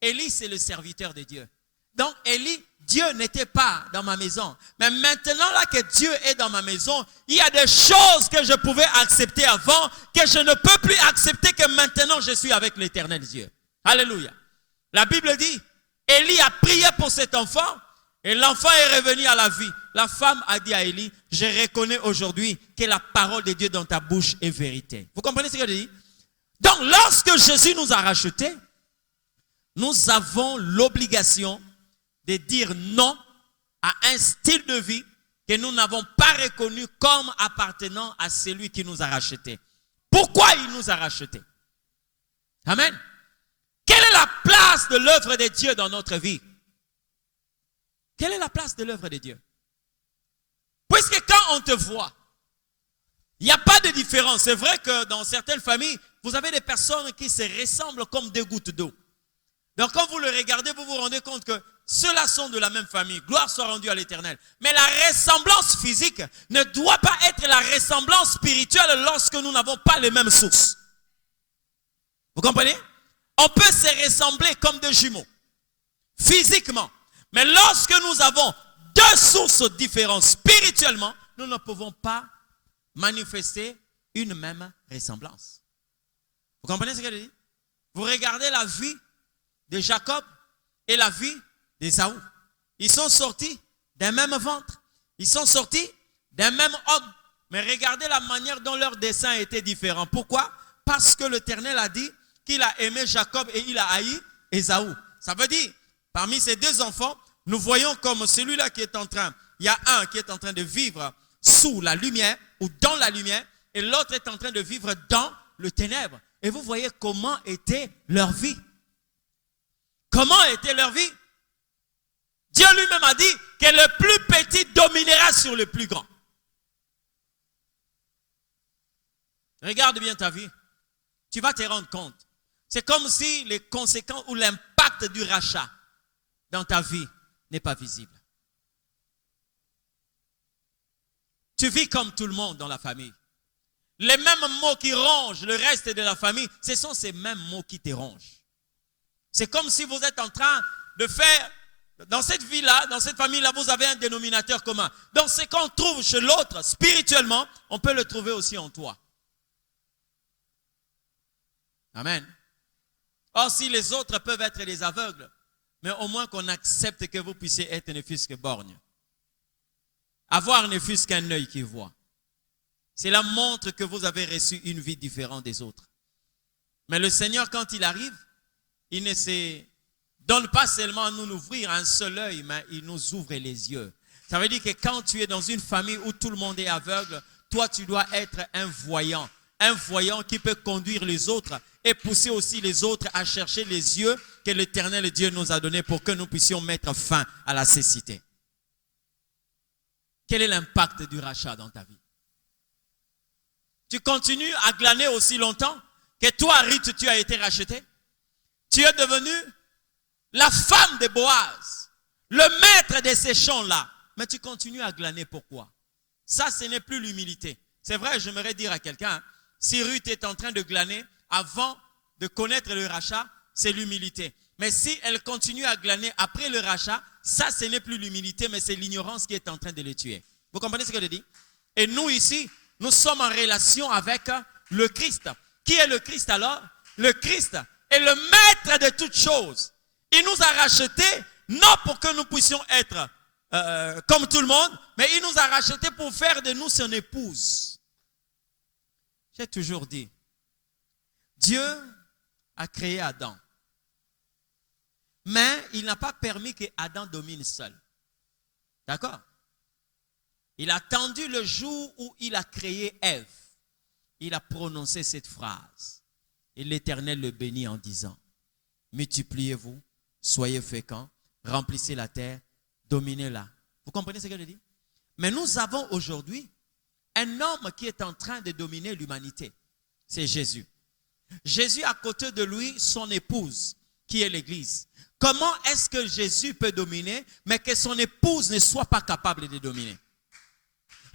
Élie, c'est le serviteur de Dieu. Donc, Élie, Dieu n'était pas dans ma maison. Mais maintenant, là que Dieu est dans ma maison, il y a des choses que je pouvais accepter avant, que je ne peux plus accepter, que maintenant je suis avec l'Éternel Dieu. Alléluia. La Bible dit, Élie a prié pour cet enfant et l'enfant est revenu à la vie. La femme a dit à Élie, je reconnais aujourd'hui que la parole de Dieu dans ta bouche est vérité. Vous comprenez ce que je dis? Donc, lorsque Jésus nous a rachetés, nous avons l'obligation de dire non à un style de vie que nous n'avons pas reconnu comme appartenant à celui qui nous a rachetés. Pourquoi il nous a rachetés? Amen. Quelle est la place de l'œuvre de Dieu dans notre vie? Quelle est la place de l'œuvre de Dieu? Puisque quand on te voit, il n'y a pas de différence. C'est vrai que dans certaines familles, vous avez des personnes qui se ressemblent comme des gouttes d'eau. Donc quand vous le regardez, vous vous rendez compte que ceux-là sont de la même famille. Gloire soit rendue à l'Éternel. Mais la ressemblance physique ne doit pas être la ressemblance spirituelle lorsque nous n'avons pas les mêmes sources. Vous comprenez? On peut se ressembler comme des jumeaux, physiquement. Mais lorsque nous avons 2 sources différentes spirituellement, nous ne pouvons pas manifester une même ressemblance. Vous comprenez ce que je dis? Vous regardez la vie de Jacob et la vie d'Ésaü. Ils sont sortis d'un même ventre. Ils sont sortis d'un même homme. Mais regardez la manière dont leur dessein était différent. Pourquoi? Parce que l'Éternel a dit qu'il a aimé Jacob et il a haï Ésaü. Ça veut dire, parmi ces 2 enfants, nous voyons comme celui-là qui est en train, il y a un qui est en train de vivre sous la lumière ou dans la lumière et l'autre est en train de vivre dans le ténèbre. Et vous voyez comment était leur vie. Comment était leur vie? Dieu lui-même a dit que le plus petit dominera sur le plus grand. Regarde bien ta vie. Tu vas te rendre compte. C'est comme si les conséquences ou l'impact du rachat dans ta vie n'est pas visible. Tu vis comme tout le monde dans la famille. Les mêmes mots qui rongent le reste de la famille, ce sont ces mêmes mots qui te rongent. C'est comme si vous êtes en train de faire, dans cette vie-là, dans cette famille-là, vous avez un dénominateur commun. Donc ce qu'on trouve chez l'autre, spirituellement, on peut le trouver aussi en toi. Amen. Or, si les autres peuvent être des aveugles, mais au moins qu'on accepte que vous puissiez être ne fût-ce que borgne. Avoir ne fût-ce qu'un œil qui voit. Cela montre que vous avez reçu une vie différente des autres. Mais le Seigneur, quand il arrive, il ne se donne pas seulement à nous ouvrir un seul œil, mais il nous ouvre les yeux. Ça veut dire que quand tu es dans une famille où tout le monde est aveugle, toi tu dois être un voyant qui peut conduire les autres et pousser aussi les autres à chercher les yeux que l'Éternel Dieu nous a donnés pour que nous puissions mettre fin à la cécité. Quel est l'impact du rachat dans ta vie? Tu continues à glaner aussi longtemps que toi, Ruth, tu as été racheté. Tu es devenu la femme de Boaz, le maître de ces champs-là. Mais tu continues à glaner. Pourquoi? Ça, ce n'est plus l'humilité. C'est vrai, j'aimerais dire à quelqu'un, si Ruth est en train de glaner avant de connaître le rachat, c'est l'humilité. Mais si elle continue à glaner après le rachat, ça, ce n'est plus l'humilité, mais c'est l'ignorance qui est en train de les tuer. Vous comprenez ce que je dis? Et nous ici, nous sommes en relation avec le Christ. Qui est le Christ alors? Le Christ est le maître de toutes choses. Il nous a rachetés, non pour que nous puissions être comme tout le monde, mais il nous a rachetés pour faire de nous son épouse. J'ai toujours dit, Dieu a créé Adam. Mais il n'a pas permis que Adam domine seul. D'accord? Il a attendu le jour où il a créé Ève. Il a prononcé cette phrase. Et l'Éternel le bénit en disant, multipliez-vous, soyez féconds, remplissez la terre, dominez-la. Vous comprenez ce que je dis? Mais nous avons aujourd'hui un homme qui est en train de dominer l'humanité. C'est Jésus. Jésus à côté de lui, son épouse, qui est l'Église. Comment est-ce que Jésus peut dominer, mais que son épouse ne soit pas capable de dominer?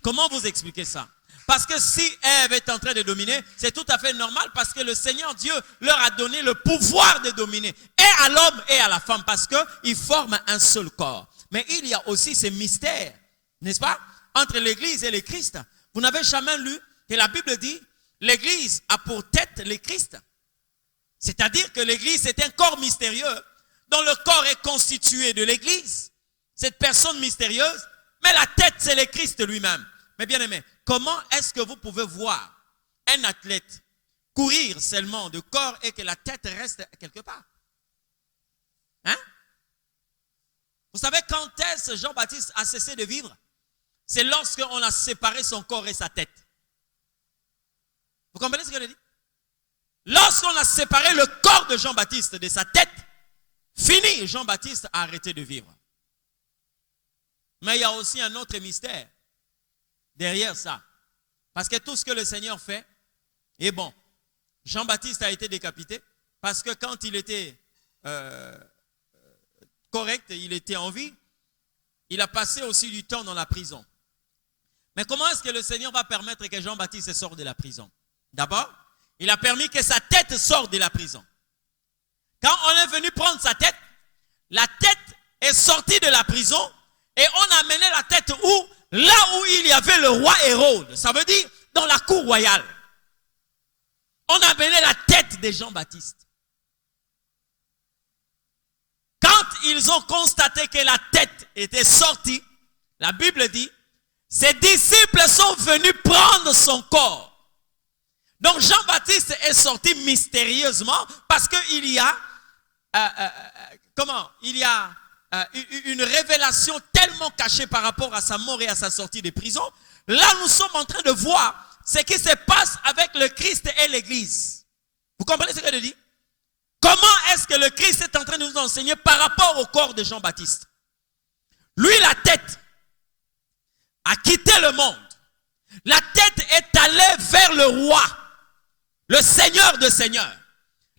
Comment vous expliquez ça? Parce que si Ève est en train de dominer, c'est tout à fait normal parce que le Seigneur Dieu leur a donné le pouvoir de dominer. Et à l'homme et à la femme parce qu'ils forment un seul corps. Mais il y a aussi ces mystères, n'est-ce pas? Entre l'Église et le Christ. Vous n'avez jamais lu que la Bible dit, l'Église a pour tête le Christ. C'est-à-dire que l'Église est un corps mystérieux dont le corps est constitué de l'Église. Cette personne mystérieuse, mais la tête c'est le Christ lui-même. Mais bien aimé, comment est-ce que vous pouvez voir un athlète courir seulement de corps et que la tête reste quelque part? Hein? Vous savez quand est-ce que Jean-Baptiste a cessé de vivre? C'est lorsqu'on a séparé son corps et sa tête. Vous comprenez ce que je dis? Lorsqu'on a séparé le corps de Jean-Baptiste de sa tête, fini, Jean-Baptiste a arrêté de vivre. Mais il y a aussi un autre mystère derrière ça. Parce que tout ce que le Seigneur fait est bon. Jean-Baptiste a été décapité parce que quand il était correct, il était en vie, il a passé aussi du temps dans la prison. Mais comment est-ce que le Seigneur va permettre que Jean-Baptiste sorte de la prison? D'abord, il a permis que sa tête sorte de la prison. Quand on est venu prendre sa tête, la tête est sortie de la prison et on a amené la tête où? Là où il y avait le roi Hérode. Ça veut dire dans la cour royale. On a amené la tête de Jean-Baptiste. Quand ils ont constaté que la tête était sortie, la Bible dit, ses disciples sont venus prendre son corps. Donc Jean-Baptiste est sorti mystérieusement parce qu'il y a une révélation tellement cachée par rapport à sa mort et à sa sortie de prison. Là, nous sommes en train de voir ce qui se passe avec le Christ et l'Église. Vous comprenez ce que je dis? Comment est-ce que le Christ est en train de nous enseigner par rapport au corps de Jean-Baptiste? Lui, la tête a quitté le monde. La tête est allée vers le roi, le Seigneur de Seigneurs.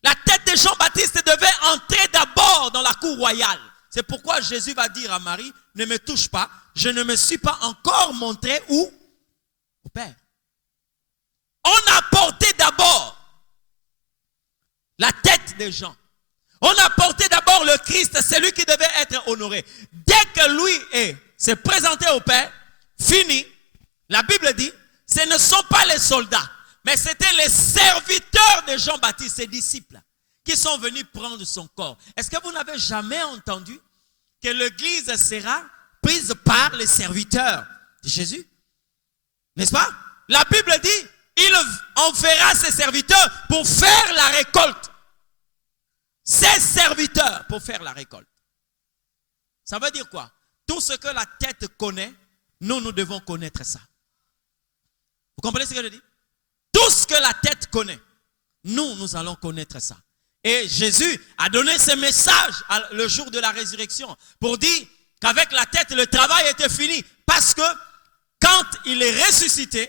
La tête de Jean-Baptiste devait entrer d'abord dans la cour royale. C'est pourquoi Jésus va dire à Marie, ne me touche pas, je ne me suis pas encore montré où? Au Père. On a porté d'abord la tête de Jean. On a porté d'abord le Christ, celui qui devait être honoré. Dès que lui s'est présenté au Père, fini, la Bible dit, ce ne sont pas les soldats, mais c'était les serviteurs de Jean-Baptiste, ses disciples, qui sont venus prendre son corps. Est-ce que vous n'avez jamais entendu que l'Église sera prise par les serviteurs de Jésus? N'est-ce pas? La Bible dit, il enverra ses serviteurs pour faire la récolte. Ses serviteurs pour faire la récolte. Ça veut dire quoi? Tout ce que la tête connaît, nous devons connaître ça. Vous comprenez ce que je dis? Tout ce que la tête connaît, nous allons connaître ça. Et Jésus a donné ce message le jour de la résurrection pour dire qu'avec la tête, le travail était fini. Parce que quand il est ressuscité,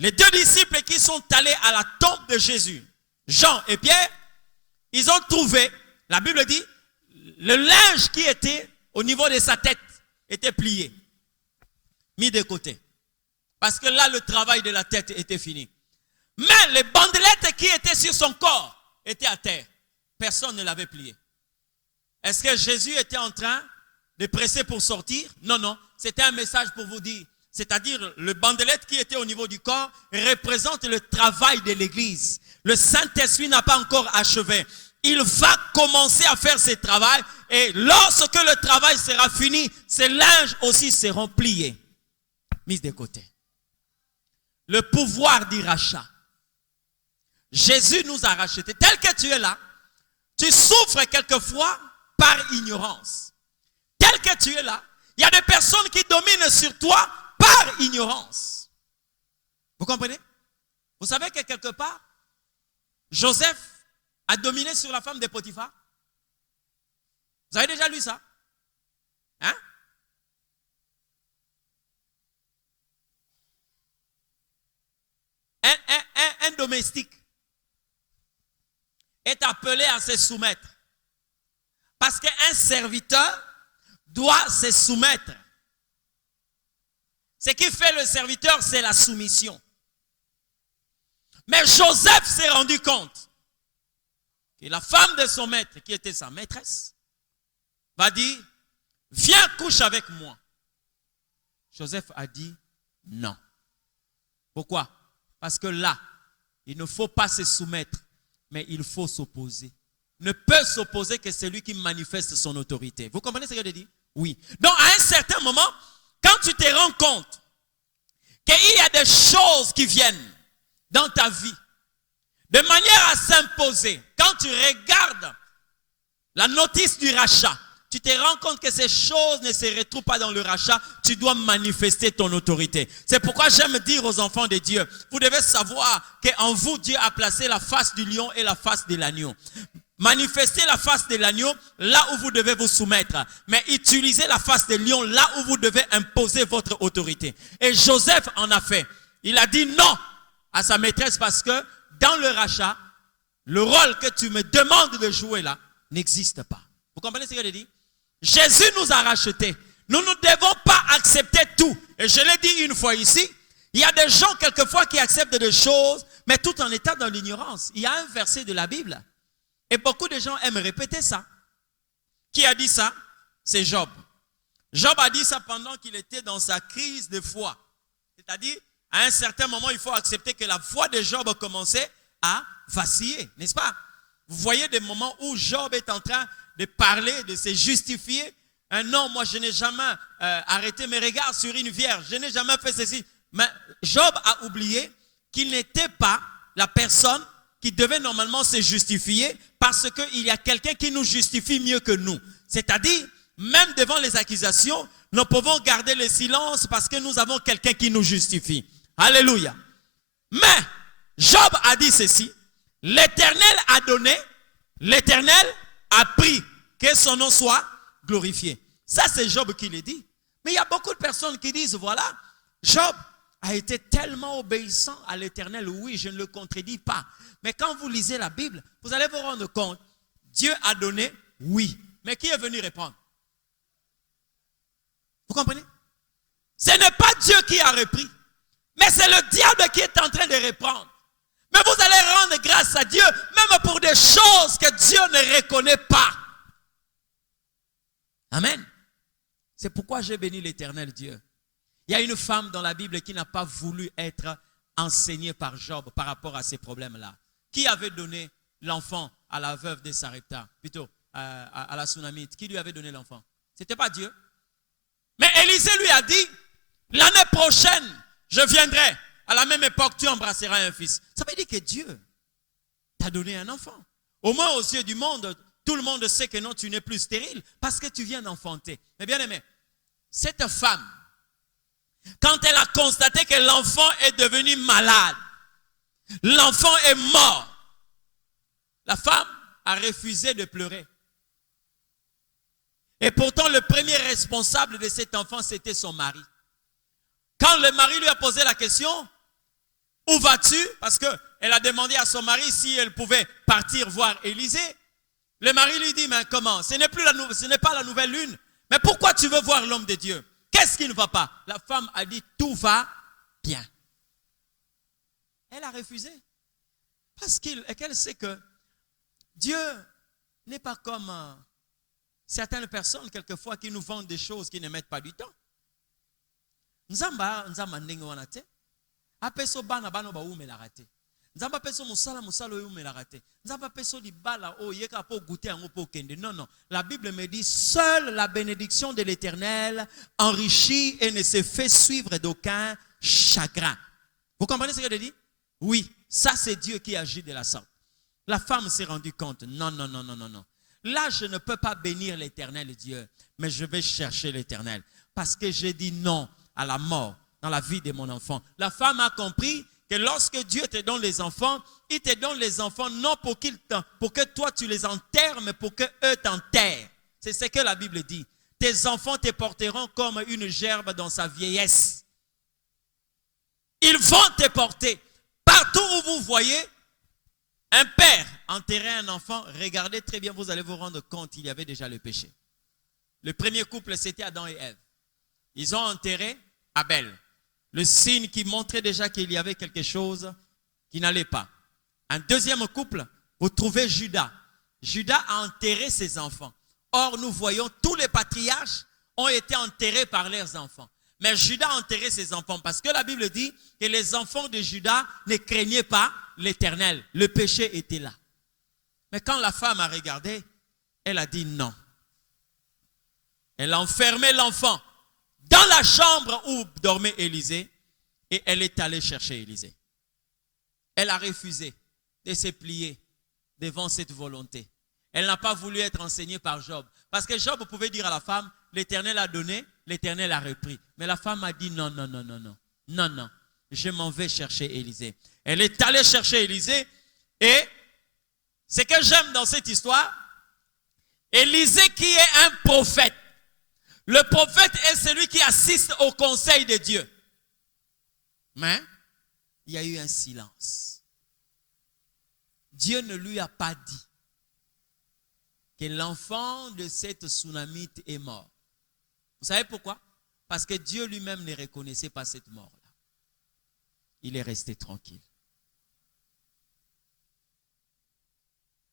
les deux disciples qui sont allés à la tombe de Jésus, Jean et Pierre, ils ont trouvé, la Bible dit, le linge qui était au niveau de sa tête était plié, mis de côté. Parce que là, le travail de la tête était fini. Mais les bandelettes qui étaient sur son corps étaient à terre. Personne ne l'avait plié. Est-ce que Jésus était en train de presser pour sortir? Non, non. C'était un message pour vous dire. C'est-à-dire, le bandelette qui était au niveau du corps représente le travail de l'Église. Le Saint-Esprit n'a pas encore achevé. Il va commencer à faire ce travail. Et lorsque le travail sera fini, ces linges aussi seront pliés, mis de côté. Le pouvoir du rachat. Jésus nous a rachetés. Tel que tu es là, tu souffres quelquefois par ignorance. Tel que tu es là, il y a des personnes qui dominent sur toi par ignorance. Vous comprenez? Vous savez que quelque part, Joseph a dominé sur la femme de Potiphar. Vous avez déjà lu ça? Hein? Un domestique est appelé à se soumettre. Parce qu'un serviteur doit se soumettre. Ce qui fait le serviteur, c'est la soumission. Mais Joseph s'est rendu compte que la femme de son maître, qui était sa maîtresse, va dire, viens couche avec moi. Joseph a dit non. Pourquoi? Parce que là, il ne faut pas se soumettre, mais il faut s'opposer. Ne peut s'opposer que celui qui manifeste son autorité. Vous comprenez ce que je dis? Oui. Donc, à un certain moment, quand tu te rends compte qu'il y a des choses qui viennent dans ta vie, de manière à s'imposer, quand tu regardes la notice du rachat, tu te rends compte que ces choses ne se retrouvent pas dans le rachat, tu dois manifester ton autorité. C'est pourquoi j'aime dire aux enfants de Dieu, vous devez savoir qu'en vous, Dieu a placé la face du lion et la face de l'agneau. Manifestez la face de l'agneau là où vous devez vous soumettre. Mais utilisez la face de lion là où vous devez imposer votre autorité. Et Joseph en a fait. Il a dit non à sa maîtresse parce que dans le rachat, le rôle que tu me demandes de jouer là n'existe pas. Vous comprenez ce que je dis? Jésus nous a rachetés. Nous ne devons pas accepter tout. Et je l'ai dit une fois ici, il y a des gens quelquefois qui acceptent des choses, mais tout en étant dans l'ignorance. Il y a un verset de la Bible. Et beaucoup de gens aiment répéter ça. Qui a dit ça? C'est Job. Job a dit ça pendant qu'il était dans sa crise de foi. C'est-à-dire, à un certain moment, il faut accepter que la foi de Job commençait à vaciller, n'est-ce pas? Vous voyez des moments où Job est en train de parler, de se justifier. Non, moi je n'ai jamais arrêté mes regards sur une vierge. Je n'ai jamais fait ceci. Mais Job a oublié qu'il n'était pas la personne qui devait normalement se justifier parce qu'il y a quelqu'un qui nous justifie mieux que nous. C'est-à-dire, même devant les accusations, nous pouvons garder le silence parce que nous avons quelqu'un qui nous justifie. Alléluia. Mais Job a dit ceci, l'Éternel a donné, l'Éternel a pris, que son nom soit glorifié. Ça c'est Job qui le dit. Mais il y a beaucoup de personnes qui disent, voilà, Job a été tellement obéissant à l'Éternel. Oui, je ne le contredis pas. Mais quand vous lisez la Bible, vous allez vous rendre compte, Dieu a donné, oui. Mais qui est venu répondre? Vous comprenez? Ce n'est pas Dieu qui a repris, mais c'est le diable qui est en train de reprendre. Mais vous allez rendre grâce à Dieu, même pour des choses que Dieu ne reconnaît pas. Amen. C'est pourquoi j'ai béni l'Éternel Dieu. Il y a une femme dans la Bible qui n'a pas voulu être enseignée par Job par rapport à ces problèmes-là. Qui avait donné l'enfant à la veuve de Sarepta, plutôt à la Sunamite? Qui lui avait donné l'enfant? Ce n'était pas Dieu. Mais Élisée lui a dit, l'année prochaine, je viendrai. À la même époque, tu embrasseras un fils. Ça veut dire que Dieu t'a donné un enfant. Au moins aux yeux du monde, tout le monde sait que non, tu n'es plus stérile parce que tu viens d'enfanter. Mais bien aimé, cette femme, quand elle a constaté que l'enfant est devenu malade, l'enfant est mort, la femme a refusé de pleurer. Et pourtant, le premier responsable de cet enfant, c'était son mari. Quand le mari lui a posé la question, où vas-tu? Parce qu'elle a demandé à son mari si elle pouvait partir voir Élisée. Le mari lui dit, mais comment? Ce n'est pas la nouvelle lune. Mais pourquoi tu veux voir l'homme de Dieu? Qu'est-ce qui ne va pas? La femme a dit, tout va bien. Elle a refusé. Parce qu'elle sait que Dieu n'est pas comme certaines personnes, quelquefois, qui nous vendent des choses qui ne mettent pas du temps. Nzamba ndenge wana te. Apeso bana ba umela rate. Nzamba peso musala umela rate. Nzamba peso libala o yeka po goûter yango po kende. Non. La Bible me dit, seule la bénédiction de l'Éternel enrichit et ne se fait suivre d'aucun chagrin. Vous comprenez ce que je dis? Oui, ça c'est Dieu qui agit de la sorte. La femme s'est rendue compte. Non. Là, je ne peux pas bénir l'Éternel Dieu, mais je vais chercher l'Éternel. Parce que j'ai dit non à la mort dans la vie de mon enfant. La femme a compris que lorsque Dieu te donne les enfants, il te donne les enfants non pour que toi tu les enterres, mais pour que eux t'enterrent. C'est ce que la Bible dit. Tes enfants te porteront comme une gerbe dans sa vieillesse. Ils vont te porter. Partout où vous voyez un père enterrer un enfant, regardez très bien, vous allez vous rendre compte qu'il y avait déjà le péché. Le premier couple, c'était Adam et Ève. Ils ont enterré Abel. Le signe qui montrait déjà qu'il y avait quelque chose qui n'allait pas. Un deuxième couple, vous trouvez Judas. Judas a enterré ses enfants. Or, nous voyons tous les patriarches ont été enterrés par leurs enfants. Mais Judas a enterré ses enfants parce que la Bible dit que les enfants de Judas ne craignaient pas l'Éternel. Le péché était là. Mais quand la femme a regardé, elle a dit non. Elle a enfermé l'enfant dans la chambre où dormait Élisée et elle est allée chercher Élisée. Elle a refusé de se plier devant cette volonté. Elle n'a pas voulu être enseignée par Job. Parce que Job pouvait dire à la femme, l'Éternel a donné, l'Éternel a repris. Mais la femme a dit non, je m'en vais chercher Élisée. Elle est allée chercher Élisée et ce que j'aime dans cette histoire, Élisée qui est un prophète. Le prophète est celui qui assiste au conseil de Dieu. Mais il y a eu un silence. Dieu ne lui a pas dit que l'enfant de cette Sunamite est mort. Vous savez pourquoi? Parce que Dieu lui-même ne reconnaissait pas cette mort-là. Il est resté tranquille.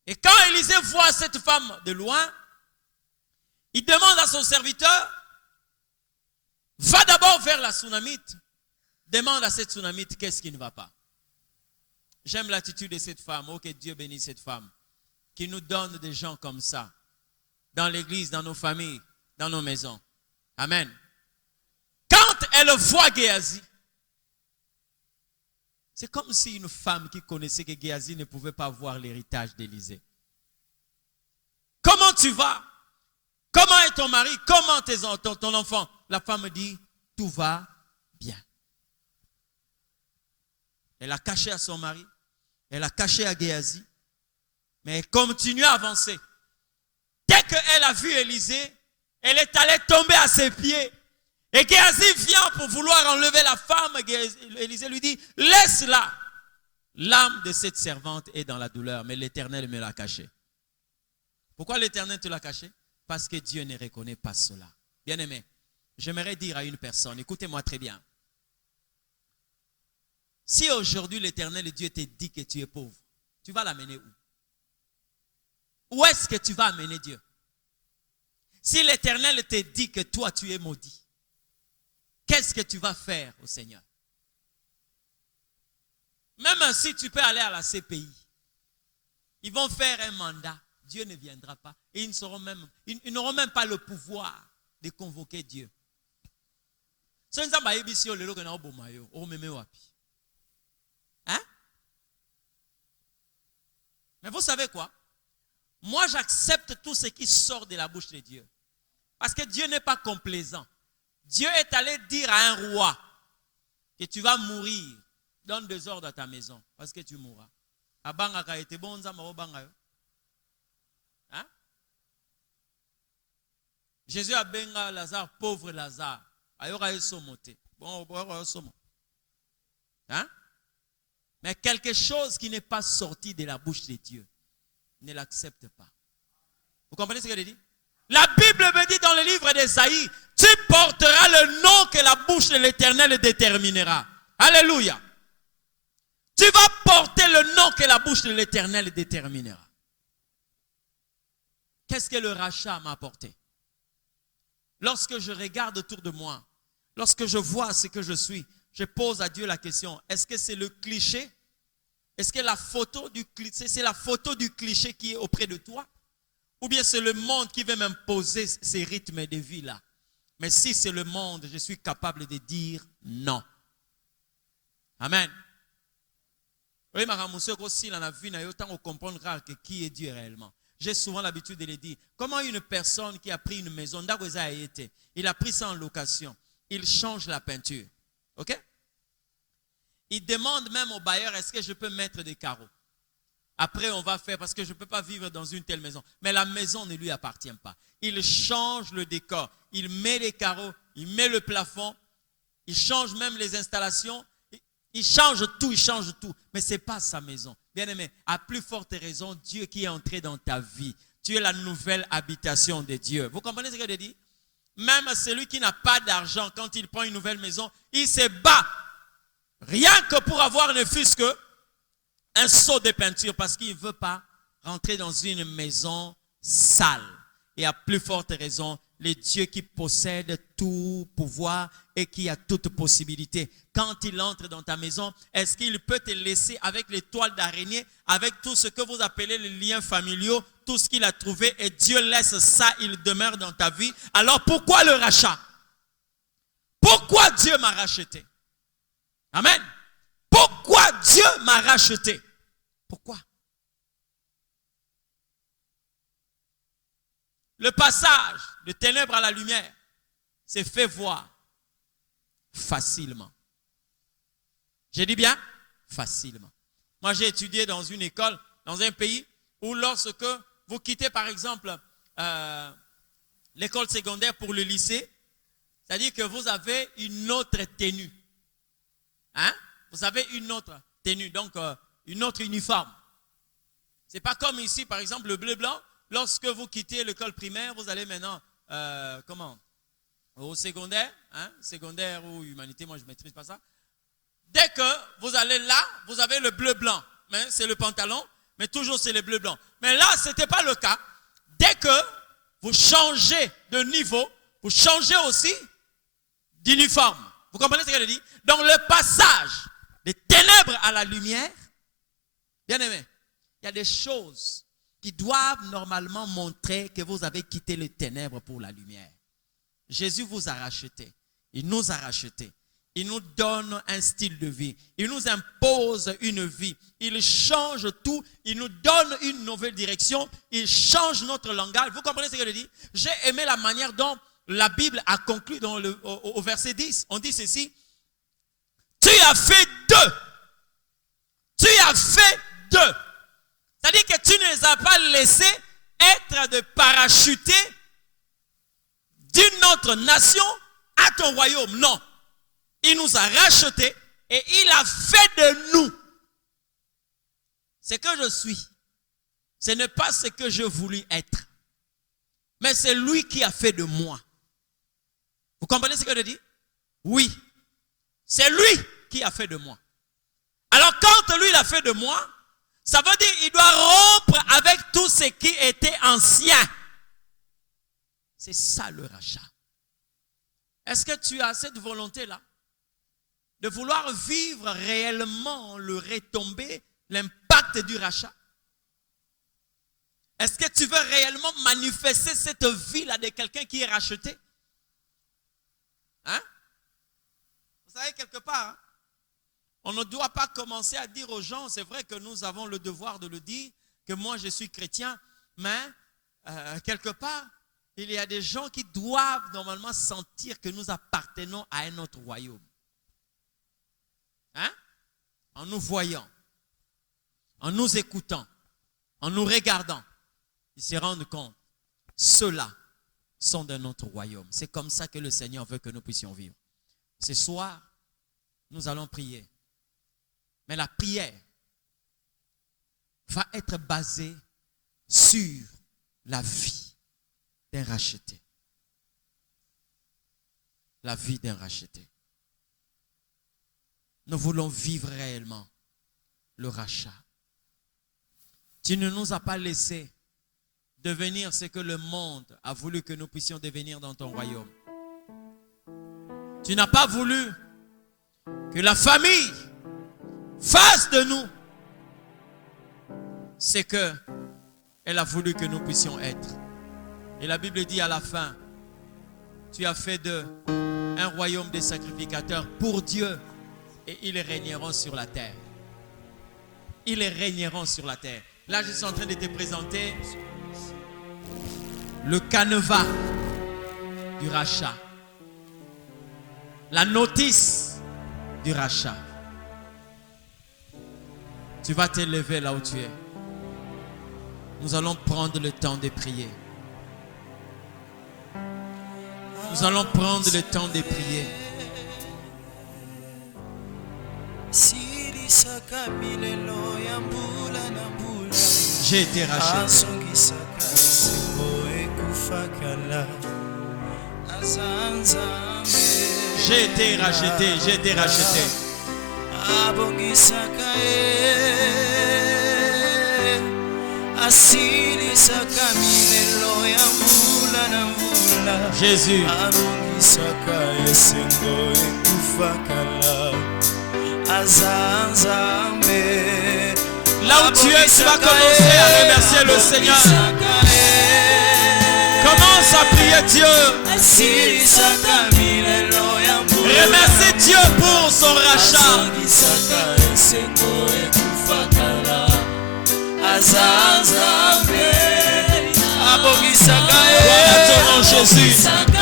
Et quand Élisée voit cette femme de loin, il demande à son serviteur, va d'abord vers la Sunamite, demande à cette Sunamite qu'est-ce qui ne va pas. J'aime l'attitude de cette femme, oh que Dieu bénisse cette femme, qui nous donne des gens comme ça, dans l'église, dans nos familles, dans nos maisons. Amen. Quand elle voit Géasi, c'est comme si une femme qui connaissait que Géasi ne pouvait pas voir l'héritage d'Élisée. Comment tu vas? Comment est ton mari? Comment ton enfant? La femme dit, tout va bien. Elle a caché à son mari, elle a caché à Géasi, mais elle continue à avancer. Dès qu'elle a vu Élisée, elle est allée tomber à ses pieds. Et Géasi vient pour vouloir enlever la femme. Élisée lui dit, laisse-la. L'âme de cette servante est dans la douleur, mais l'Éternel me l'a cachée. Pourquoi l'Éternel te l'a cachée? Parce que Dieu ne reconnaît pas cela. Bien-aimé, j'aimerais dire à une personne, écoutez-moi très bien. Si aujourd'hui l'Éternel Dieu te dit que tu es pauvre, tu vas l'amener où? Où est-ce que tu vas amener Dieu? Si l'Éternel te dit que toi tu es maudit, qu'est-ce que tu vas faire au Seigneur? Même si tu peux aller à la CPI, ils vont faire un mandat, Dieu ne viendra pas. Et ils n'auront même pas le pouvoir de convoquer Dieu. Hein? Mais vous savez quoi? Moi, j'accepte tout ce qui sort de la bouche de Dieu. Parce que Dieu n'est pas complaisant. Dieu est allé dire à un roi que tu vas mourir. Donne des ordres à ta maison parce que tu mourras. Hein? Jésus a benga Lazare, pauvre Lazare. Hein? Mais quelque chose qui n'est pas sorti de la bouche de Dieu, ne l'accepte pas. Vous comprenez ce que je dis? La Bible me dit dans le livre d'Ésaïe, tu porteras le nom que la bouche de l'Éternel déterminera. Alléluia. Tu vas porter le nom que la bouche de l'Éternel déterminera. Qu'est-ce que le rachat m'a apporté? Lorsque je regarde autour de moi, lorsque je vois ce que je suis, je pose à Dieu la question, est-ce que c'est le cliché? Est-ce que la photo du cliché, c'est la photo du cliché qui est auprès de toi? Ou bien c'est le monde qui veut m'imposer ces rythmes de vie-là? Mais si c'est le monde, je suis capable de dire non. Amen. Oui, aussi, dans la vie, on comprendre qui est Dieu réellement. J'ai souvent l'habitude de le dire. Comment une personne qui a pris une maison, il a pris ça en location, il change la peinture. OK? Il demande même au bailleur, est-ce que je peux mettre des carreaux? Après, on va faire, parce que je ne peux pas vivre dans une telle maison. Mais la maison ne lui appartient pas. Il change le décor. Il met les carreaux, il met le plafond, il change même les installations. Il change tout. Mais ce n'est pas sa maison. Bien-aimé, à plus forte raison, Dieu qui est entré dans ta vie. Tu es la nouvelle habitation de Dieu. Vous comprenez ce que je dis? Même celui qui n'a pas d'argent, quand il prend une nouvelle maison, il se bat. Rien que pour avoir ne fût-ce que un seau de peinture, parce qu'il ne veut pas rentrer dans une maison sale. Et à plus forte raison, le Dieu qui possède tout pouvoir et qui a toute possibilité. Quand il entre dans ta maison, est-ce qu'il peut te laisser avec les toiles d'araignée, avec tout ce que vous appelez les liens familiaux, tout ce qu'il a trouvé, et Dieu laisse ça, il demeure dans ta vie? Alors pourquoi le rachat? Pourquoi Dieu m'a racheté? Amen. Pourquoi Dieu m'a racheté? Pourquoi? Le passage de ténèbres à la lumière s'est fait voir facilement. J'ai dit bien? Facilement. Moi, j'ai étudié dans une école, dans un pays où lorsque vous quittez par exemple l'école secondaire pour le lycée, c'est-à-dire que vous avez une autre tenue. Hein? Vous avez une autre tenue, donc une autre uniforme. Ce n'est pas comme ici, par exemple, le bleu-blanc. Lorsque vous quittez l'école primaire, vous allez maintenant, au secondaire, hein? Secondaire ou humanité, moi je ne maîtrise pas ça. Dès que vous allez là, vous avez le bleu-blanc. C'est le pantalon, mais toujours c'est le bleu-blanc. Mais là, ce n'était pas le cas. Dès que vous changez de niveau, vous changez aussi d'uniforme. Vous comprenez ce que je dis? Donc le passage des ténèbres à la lumière, bien aimé, il y a des choses qui doivent normalement montrer que vous avez quitté les ténèbres pour la lumière. Jésus vous a racheté. Il nous a rachetés. Il nous donne un style de vie. Il nous impose une vie. Il change tout. Il nous donne une nouvelle direction. Il change notre langage. Vous comprenez ce que je dis? J'ai aimé la manière dont la Bible a conclu au verset 10. On dit ceci. Tu as fait deux. Tu as fait deux. C'est-à-dire que tu ne les as pas laissés être de parachutés d'une autre nation à ton royaume. Non. Il nous a rachetés et il a fait de nous ce que je suis. Ce n'est pas ce que je voulais être. Mais c'est lui qui a fait de moi. Vous comprenez ce que je dis? Oui. C'est lui qui a fait de moi. Alors quand lui il a fait de moi, ça veut dire qu'il doit rompre avec tout ce qui était ancien. C'est ça le rachat. Est-ce que tu as cette volonté-là de vouloir vivre réellement le retombé, l'impact du rachat? Est-ce que tu veux réellement manifester cette vie-là de quelqu'un qui est racheté? Hein? Vous savez, quelque part, hein? On ne doit pas commencer à dire aux gens, c'est vrai que nous avons le devoir de le dire, que moi je suis chrétien, mais quelque part, il y a des gens qui doivent normalement sentir que nous appartenons à un autre royaume. Hein? En nous voyant, en nous écoutant, en nous regardant, ils se rendent compte, ceux-là sont de notre royaume. C'est comme ça que le Seigneur veut que nous puissions vivre. Ce soir, nous allons prier. Mais la prière va être basée sur la vie d'un racheté. La vie d'un racheté. Nous voulons vivre réellement le rachat. Tu ne nous as pas laissé devenir ce que le monde a voulu que nous puissions devenir dans ton royaume. Tu n'as pas voulu que la famille fasse de nous ce qu'elle a voulu que nous puissions être. Et la Bible dit à la fin, tu as fait d'eux un royaume des sacrificateurs pour Dieu et ils régneront sur la terre. Ils régneront sur la terre. Là, je suis en train de te présenter le canevas du rachat. La notice du rachat. Tu vas t'élever là où tu es. Nous allons prendre le temps de prier. Nous allons prendre le temps de prier. J'ai été racheté. J'ai été racheté. J'ai été racheté. Jésus. Là où tu es, tu vas commencer à remercier le Seigneur. Commence à prier Dieu. Remercie Dieu pour son rachat. Gloire à ton nom, Jésus.